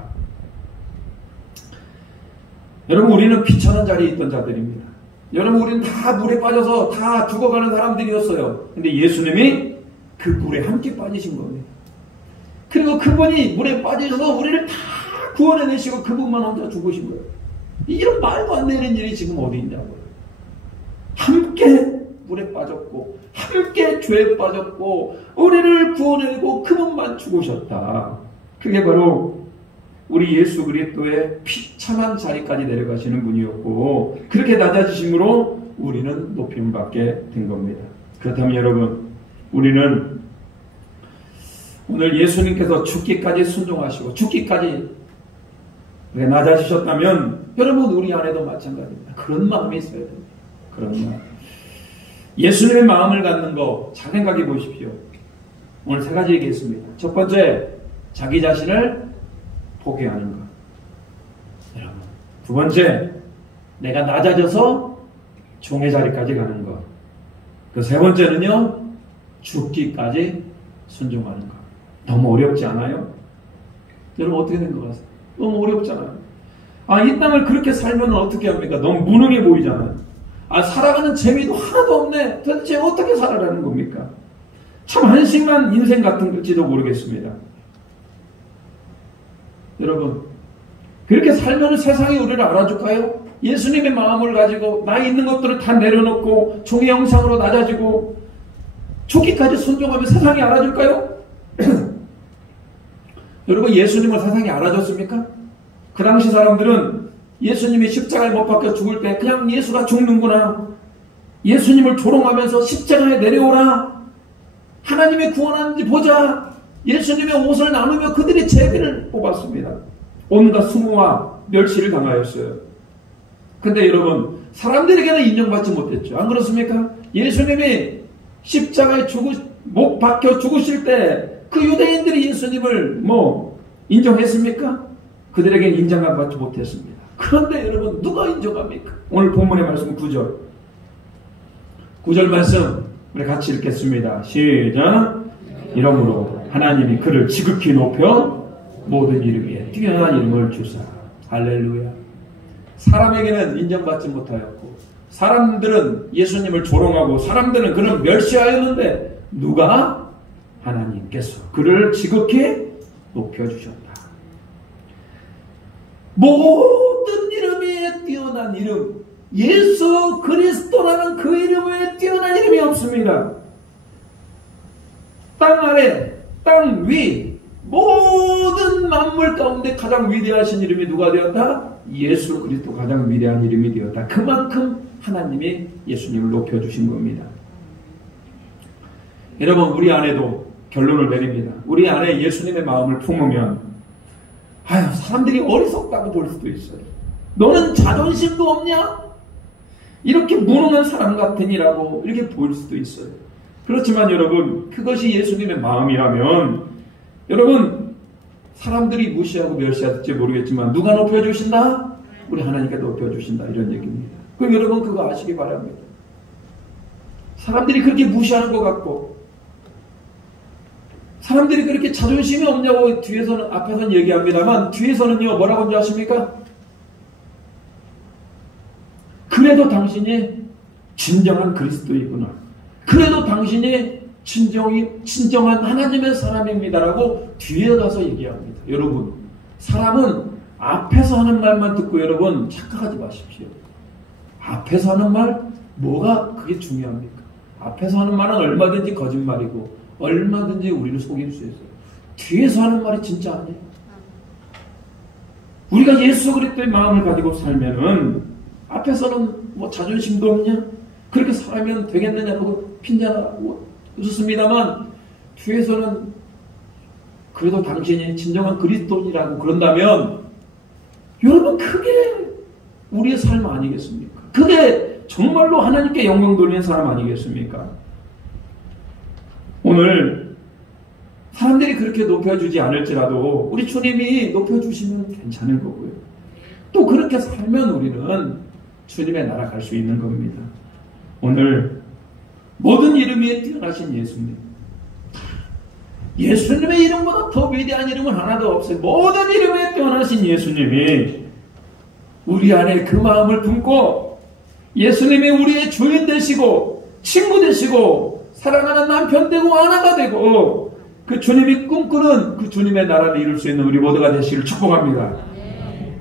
여러분, 우리는 비천한 자리에 있던 자들입니다. 여러분, 우리는 다 물에 빠져서 다 죽어가는 사람들이었어요. 근데 예수님이 그 물에 함께 빠지신 겁니다. 그리고 그분이 물에 빠지셔서 우리를 다 구원해내시고 그분만 혼자 죽으신 거예요. 이런 말도 안 되는 일이 지금 어디 있냐고요. 함께 물에 빠졌고 함께 죄에 빠졌고 우리를 구원해내고 그분만 죽으셨다. 그게 바로 우리 예수 그리스도의 비참한 자리까지 내려가시는 분이었고, 그렇게 낮아지심으로 우리는 높임 받게 된 겁니다. 그렇다면 여러분, 우리는 오늘 예수님께서 죽기까지 순종하시고 죽기까지 낮아지셨다면 여러분, 우리 안에도 마찬가지입니다. 그런 마음이 있어야 됩니다. 그런 마음. 예수님의 마음을 갖는 거 잘 생각해 보십시오. 오늘 세 가지 얘기했습니다. 첫 번째, 자기 자신을 포기하는 것. 여러분. 두 번째, 내가 낮아져서 종의 자리까지 가는 것. 그 세 번째는요, 죽기까지 순종하는 것. 너무 어렵지 않아요? 여러분, 어떻게 된 것 같아요? 너무 어렵잖아요. 이 땅을 그렇게 살면 어떻게 합니까? 너무 무능해 보이잖아요. 살아가는 재미도 하나도 없네. 도대체 어떻게 살아가는 겁니까? 참 한심한 인생 같은 걸지도 모르겠습니다. 여러분, 그렇게 살면 세상이 우리를 알아줄까요? 예수님의 마음을 가지고 나 있는 것들을 다 내려놓고 종의 형상으로 낮아지고 죽기까지 순종하면 세상이 알아줄까요? 여러분, 예수님을 세상이 알아줬습니까? 그 당시 사람들은 예수님이 십자가에 못 박혀 죽을 때 그냥 예수가 죽는구나, 예수님을 조롱하면서 십자가에 내려오라, 하나님이 구원하는지 보자, 예수님의 옷을 나누며 그들이 제비를 뽑았습니다. 온갖 수모와 멸시를 당하였어요. 근데 여러분, 사람들에게는 인정받지 못했죠. 안 그렇습니까? 예수님이 십자가에 못 박혀 죽으실 때 그 유대인들이 예수님을 인정했습니까? 그들에게는 인정받지 못했습니다. 그런데 여러분, 누가 인정합니까? 오늘 본문의 말씀 9절. 9절 말씀 우리 같이 읽겠습니다. 시작. 이러므로 하나님이 그를 지극히 높여 모든 이름 위에 뛰어난 이름을 주사. 할렐루야. 사람에게는 인정받지 못하였고 사람들은 예수님을 조롱하고 사람들은 그를 멸시하였는데 누가? 하나님께서 그를 지극히 높여주셨다. 모든 이름 위에 뛰어난 이름, 예수 그리스도라는 그 이름 외에 뛰어난 이름이 없습니다. 땅 아래, 땅 위, 모든 만물 가운데 가장 위대하신 이름이 누가 되었다? 예수 그리스도 가장 위대한 이름이 되었다. 그만큼 하나님이 예수님을 높여주신 겁니다. 여러분, 우리 안에도 결론을 내립니다. 우리 안에 예수님의 마음을 품으면 사람들이 어리석다고 볼 수도 있어요. 너는 자존심도 없냐? 이렇게 무능한 사람 같으니라고 이렇게 보일 수도 있어요. 그렇지만 여러분, 그것이 예수님의 마음이라면 여러분, 사람들이 무시하고 멸시할지 모르겠지만 누가 높여주신다? 우리 하나님께서 높여주신다, 이런 얘기입니다. 그럼 여러분, 그거 아시기 바랍니다. 사람들이 그렇게 무시하는 것 같고 사람들이 그렇게 자존심이 없냐고 앞에서는 얘기합니다만 뒤에서는요, 뭐라고 하는지 아십니까? 그래도 당신이 진정한 그리스도이구나, 그래도 당신이 진정한 하나님의 사람입니다라고 뒤에 가서 얘기합니다. 여러분, 사람은 앞에서 하는 말만 듣고 여러분 착각하지 마십시오. 앞에서 하는 말, 뭐가 그게 중요합니까? 앞에서 하는 말은 얼마든지 거짓말이고 얼마든지 우리를 속일 수 있어요. 뒤에서 하는 말이 진짜 아니에요. 우리가 예수 그리스도의 마음을 가지고 살면은 앞에서는 자존심도 없냐? 그렇게 살면 되겠느냐고 핀잔하고 웃습니다만 뒤에서는 그래도 당신이 진정한 그리스도인이라고 그런다면 여러분, 그게 우리의 삶 아니겠습니까? 그게 정말로 하나님께 영광 돌리는 사람 아니겠습니까? 오늘 사람들이 그렇게 높여주지 않을지라도 우리 주님이 높여주시면 괜찮은 거고요. 또 그렇게 살면 우리는 주님의 나라 갈 수 있는 겁니다. 오늘 모든 이름 위에 뛰어나신 예수님, 예수님의 이름보다 더 위대한 이름은 하나도 없어요. 모든 이름 위에 뛰어나신 예수님이 우리 안에 그 마음을 품고 예수님이 우리의 주인 되시고 친구 되시고 사랑하는 남편 되고 아내가 되고 그 주님이 꿈꾸는 그 주님의 나라를 이룰 수 있는 우리 모두가 되시기를 축복합니다.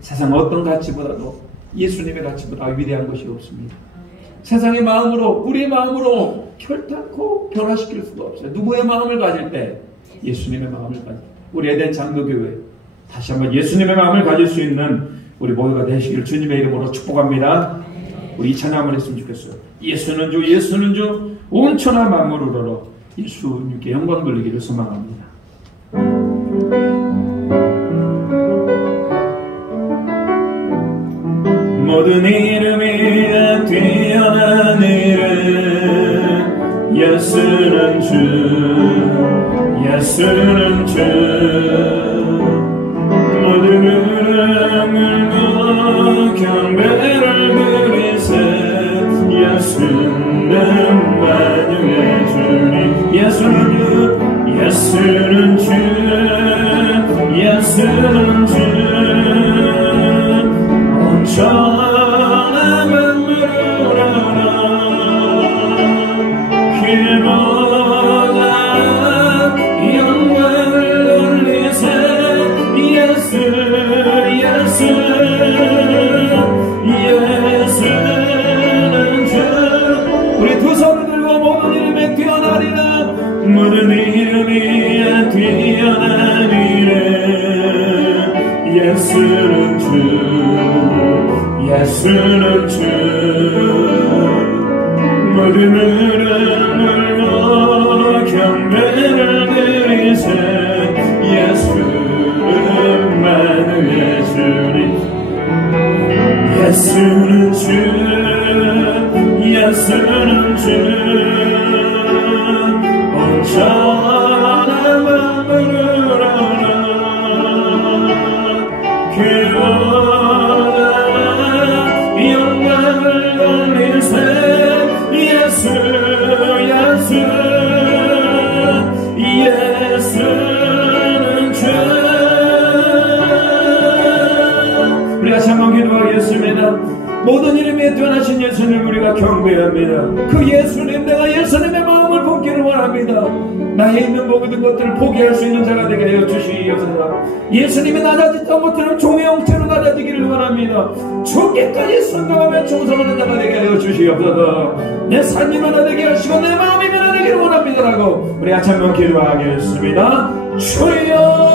세상 어떤 가치보다도 예수님의 가치보다 위대한 것이 없습니다. 세상의 마음으로 우리의 마음으로 결단코 변화시킬 수가 없어요. 누구의 마음을 가질 때? 예수님의 마음을 가질 때. 우리 에덴 장로교회 다시 한번 예수님의 마음을 가질 수 있는 우리 모두가 되시기를 주님의 이름으로 축복합니다. 우리 이 찬양 한번 했으면 좋겠어요. 예수는 주 예수는 주 온 천하 만물을 예수님께 영광 돌리기를 소망합니다. 모든 이름이 뛰어난 이름 예수는 주 예수는 주 모든 이름을 경배를 드리세 예수는 만유의 주님 예수는 주 예수는 주 예수는 주 온 천하 만물을 그보다 영광을 돌리세 예수 예수 예수는 주 우리 두 손을 들고 모든 이름에 뛰어나리라 모든 이름이 뛰어난 이름 예수는 주 예수는 주 모든 이름으로 경배를 드리세 예수는 만유의 주님 예수는 주 예수는 주 온 천하 만물을 그보다 영광을 돌리세 예수 예수 예수는 주 우리 다시 한번 기도하겠습니다. 모든 이름에 뛰어나신 예수님 우리가 경배합니다. 그 예수님 내가 예수님의 마음을 품기를 원합니다. 나의 있는 모든 것들을 포기할 수 있는 자가 되게 하여 주시옵소서. 예수님이 낮아지지 못하는 종의 형체로 낮아지기를 원합니다. 죽기까지 순종하며 충성하는 자가 되게 하여 주시옵소서. 내 삶이 변화되게 하시고 내 마음이 변화되기를 원합니다라고 우리 아침 한번 기도하겠습니다. 주여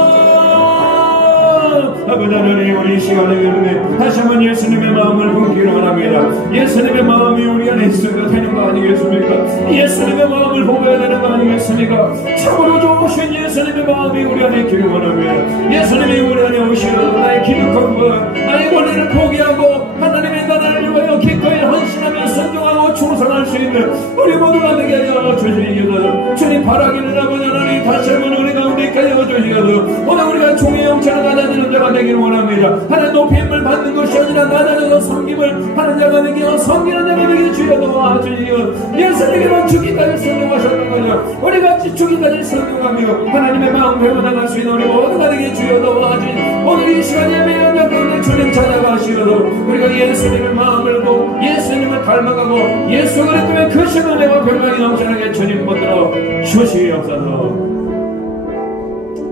아버지 하나님 우리 시간을 여름에 다시 한번 예수님의 마음을 품기를 원합니다. 예수님의 마음이 우리 안에 있어야 되는 거 아니겠습니까? 예수님의 마음을 보여야 되는 거 아니겠습니까? 참으로 좋으신 예수님의 마음이 우리 안에 있기를 원합니다. 예수님이 우리 안에 오시어 나의 기득한 것 나의 권리를 포기하고 하나님의 나라를 위하여 기꺼이 헌신하며 순종하고 충성할 수 있는 우리 모두가 되게 하여 주시옵소서. 주님 바라기를 아버지 하나님 다시 한번 우리 가운데 있게 하여 주시옵소서. 오늘 우리가 종의 형체로 낮아지는 자가 되기를 원합니다. 하나님 높임을 받는 것이 아니라 낮아져서 섬김을 하는 자가 되기와 섬기는 자가 되기 주여 도와주시오. 예수님은 죽기까지 순종하셨던 거죠. 우리 같이 죽기까지 순종하며 하나님의 마음 배워나갈 수 있는 우리 모두가 되기 주여 도와주시오. 오늘 이 시간 예배의 자 가운데 주님 찾아가시어도 우리가 예수님의 마음을 보고 예수님을 닮아가고 예수 그리스도의 그 신은혜와 평강이 넘쳐나게 주님 붙들어 주시옵소서.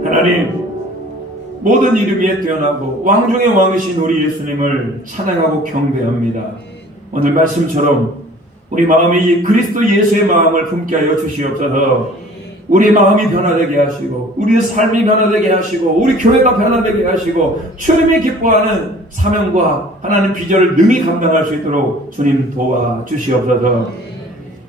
하나님 모든 이름 위에 뛰어나고 왕중의 왕이신 우리 예수님을 찬양하고 경배합니다. 오늘 말씀처럼 우리 마음이 이 그리스도 예수의 마음을 품게 하여 주시옵소서. 우리 마음이 변화되게 하시고 우리의 삶이 변화되게 하시고 우리 교회가 변화되게 하시고 주님이 기뻐하는 사명과 하나님 비전을 능히 감당할 수 있도록 주님 도와주시옵소서.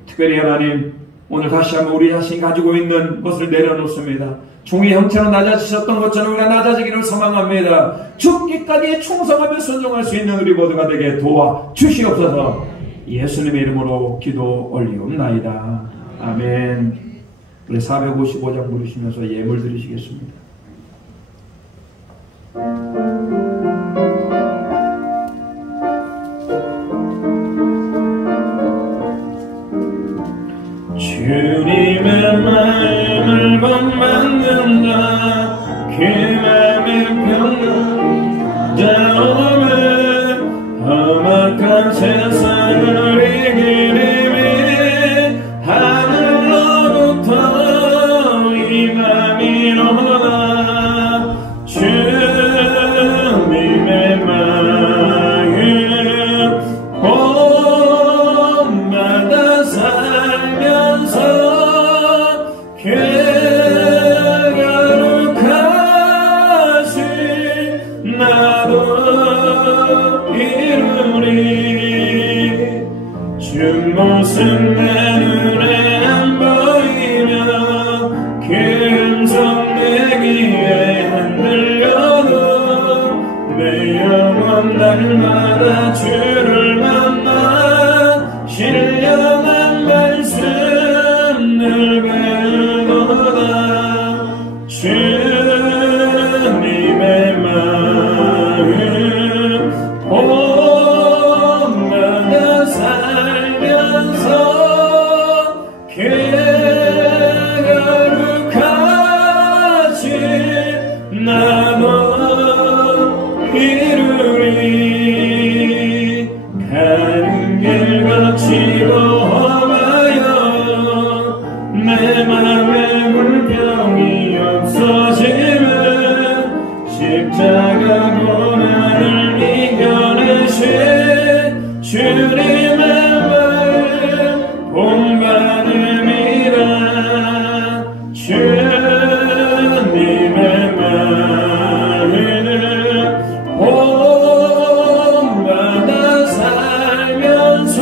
특별히 하나님 오늘 다시 한번 우리 자신이 가지고 있는 것을 내려놓습니다. 종의 형체로 낮아지셨던 것처럼 우리가 낮아지기를 소망합니다. 죽기까지 충성하며 순종할 수 있는 우리 모두가 되게 도와주시옵소서. 예수님의 이름으로 기도 올리옵나이다. 아멘. 우리 455장 부르시면서 예물 드리시겠습니다. 주님의 마음을 본받는다. 그 마음의 평강 자오면 악한 세상을 이기리니 하늘로부터 임함이로다. 주님의 마음 봄마다 살면서 거룩하신 나도 이루리. 주 모습 내 눈에 안 보이며 그 음성 내 귀에 안 들려도 내 영혼 날마다 주를 만나 신령한 말씀을 배우도다. 주님의 마음 봄마다 살면서 거룩하신 나도 이루리. 가는 길 거치고 험하여 내 맘에 불평이 없어지면 십자가 고난을 이겨내신 주님의 마음 본받음이라. 주님의 마음 봄마다 살면서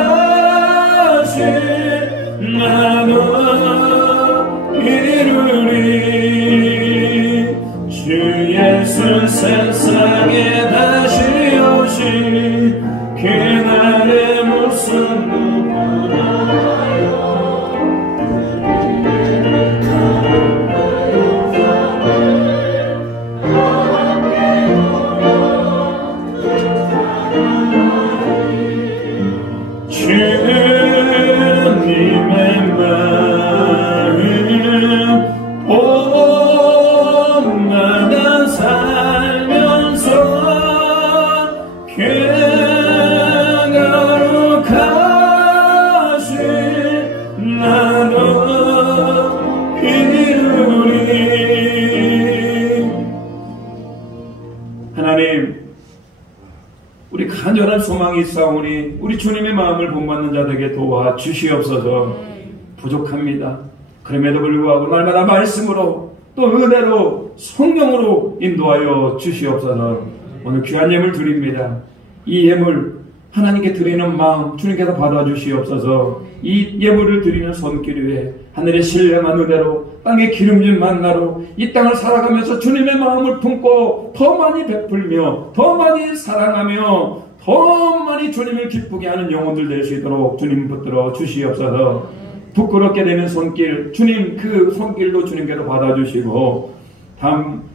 거룩하신 나도 이루리. 주 예수 세상에 다시 오신 그날의 모습도 보나요. 주님의 마음 봄마다 살면서 거룩하신 나도 이루리. 하나님, 우리 간절한 소망이 있사오니 우리 주님의 마음을 본받는 자들에게 도와 주시옵소서. 부족합니다. 그럼에도 불구하고 날마다 말씀으로 또 은혜로 성령으로 인도하여 주시옵소서. 오늘 귀한 예물 드립니다. 이 예물 하나님께 드리는 마음 주님께서 받아주시옵소서. 이 예물을 드리는 손길 위에 하늘의 신령한 은혜로 땅의 기름진 만나로 이 땅을 살아가면서 주님의 마음을 품고 더 많이 베풀며 더 많이 사랑하며 더 많이 주님을 기쁘게 하는 영혼들 될 수 있도록 주님 붙들어 주시옵소서. 부끄럽게 되는 손길 주님 그 손길도 주님께서 받아주시고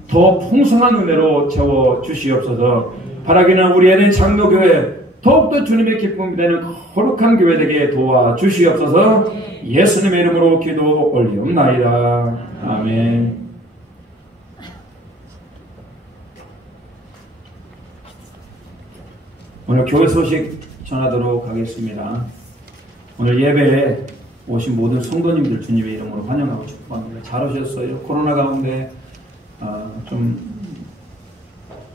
더 풍성한 은혜로 채워 주시옵소서. 바라기는 우리 에덴 장로교회 더욱더 주님의 기쁨이 되는 거룩한 교회 되게 도와 주시옵소서. 예수님의 이름으로 기도 올리옵나이다. 아멘. 오늘 교회 소식 전하도록 하겠습니다. 오늘 예배에 오신 모든 성도님들 주님의 이름으로 환영하고 축복합니다. 잘 오셨어요. 코로나 가운데 좀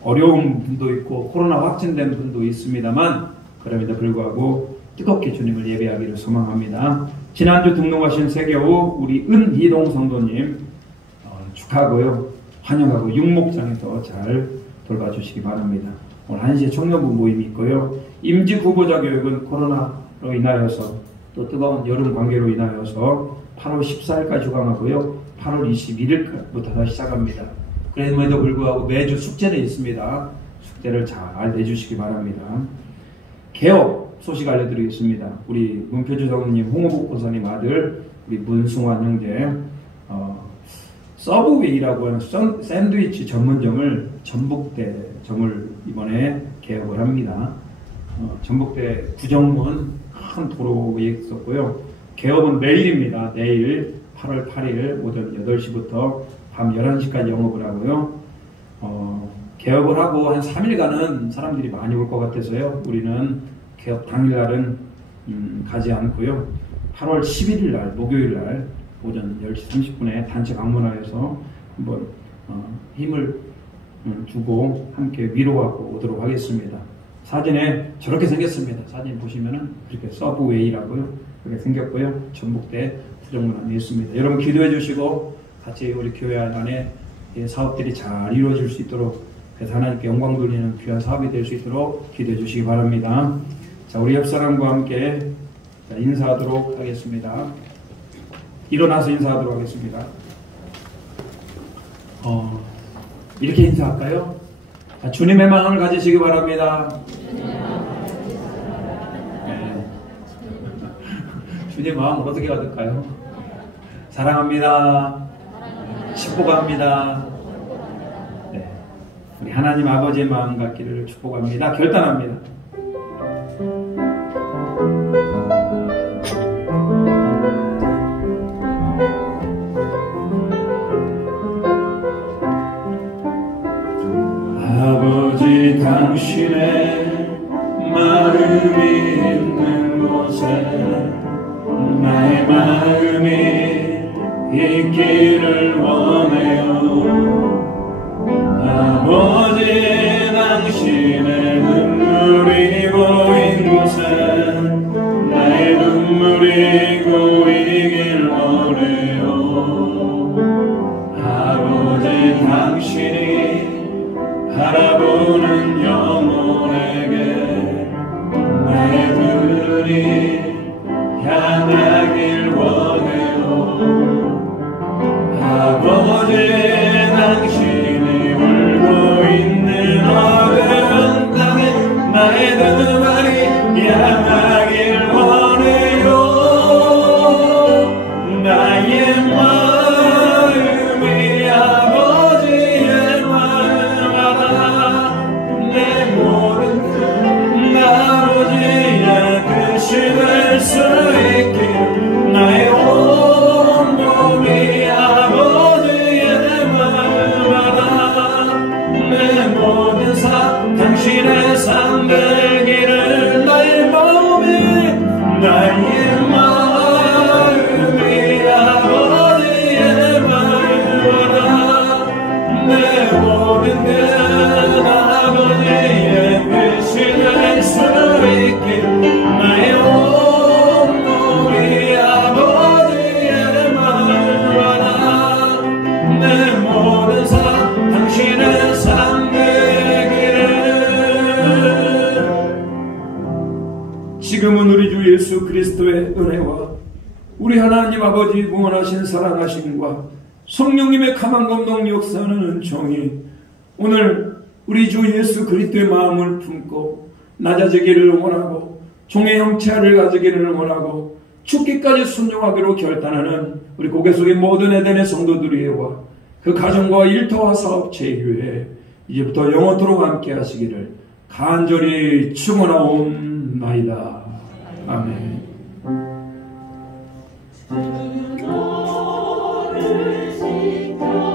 어려운 분도 있고 코로나 확진된 분도 있습니다만 그럼에도 불구하고 뜨겁게 주님을 예배하기를 소망합니다. 지난주 등록하신 세교우 우리 은희동 성도님 축하하고요. 환영하고 육목장에서 잘 돌봐주시기 바랍니다. 오늘 1시에 청년부 모임이 있고요. 임지 후보자 교육은 코로나로 인하여서 또 뜨거운 여름 관계로 인하여서 8월 14일까지 주강하고요. 8월 21일부터 시작합니다. 그럼에도 불구하고 매주 숙제는 있습니다. 숙제를 잘 내주시기 바랍니다. 개업 소식 알려드리겠습니다. 우리 문표주 성우님, 홍호복 권사님 아들 우리 문승환 형제 서브웨이라고 하는 샌드위치 전문점을 전북대점을 이번에 개업을 합니다. 전북대 구정문 큰 도로에 있었고요. 개업은 내일입니다. 내일 8월 8일 오전 8시부터 밤 11시까지 영업을 하고요. 개업을 하고 한 3일간은 사람들이 많이 올 것 같아서요. 우리는 개업 당일날은 가지 않고요. 8월 11일 날 목요일 날 오전 10시 30분에 단체 방문하여서 한번 힘을 주고 함께 위로하고 오도록 하겠습니다. 사진에 저렇게 생겼습니다. 사진 보시면은 이렇게 서브웨이라고요. 그렇게 생겼고요. 전북대 부정문안에 있습니다. 여러분 기도해 주시고 같이 우리 교회 안에 사업들이 잘 이루어질 수 있도록, 그래서 하나님께 영광 돌리는 귀한 사업이 될 수 있도록 기도해 주시기 바랍니다. 자, 우리 옆사람과 함께 인사하도록 하겠습니다. 일어나서 인사하도록 하겠습니다. 이렇게 인사할까요? 자, 주님의 마음을 가지시기 바랍니다. 네. 주님의 마음을 어떻게 가질까요? 사랑합니다. 축복합니다. 네. 우리 하나님 아버지의 마음 갖기를 축복합니다. 결단합니다. 아버지 당신의 마음이 있는 곳에 나의 마음이 있기를 원해요. 아버지 당신의 눈물이 고인 곳에 나의 눈물이 고이길 원해요. 아버지 당신이 바라보는 영혼에게 나의 눈이 향하길 원해요. 아버지 당신이 울고 있는 어려운 땅에 나의 눈물이 향하길 원해요. 나의 마음이 아버지의 마음 알아. 내 모든 것 아버지의 뜻이 될 수 있길 나의 온 몸이 아버지의 마음 알아. 내 모든 삶 당신의 삶 되기를 나의 마음이 나의 마음이 아버지의 마음 알아. 내 모든 것 아버지의 뜻이 될 수 있길 나의 온 몸이 아버지의 마음 알아. 내 모든 삶 당신의 삶 되기를. 지금은 우리 주 예수 그리스도의 은혜와 우리 하나님 아버지 구원하신 사랑하심과 성령님의 강한 감동 역사하는 은총이 오늘 우리 주 예수 그리스도의 마음을 품고 낮아지기를 원하고 종의 형체를 가지기를 원하고 죽기까지 순종하기로 결단하는 우리 고개 속의 모든 에덴의 성도들이와 그 가정과 일터와 사업 제휴에 이제부터 영원토록 함께 하시기를 간절히 축원하옵나이다. 아멘. 너를 지켜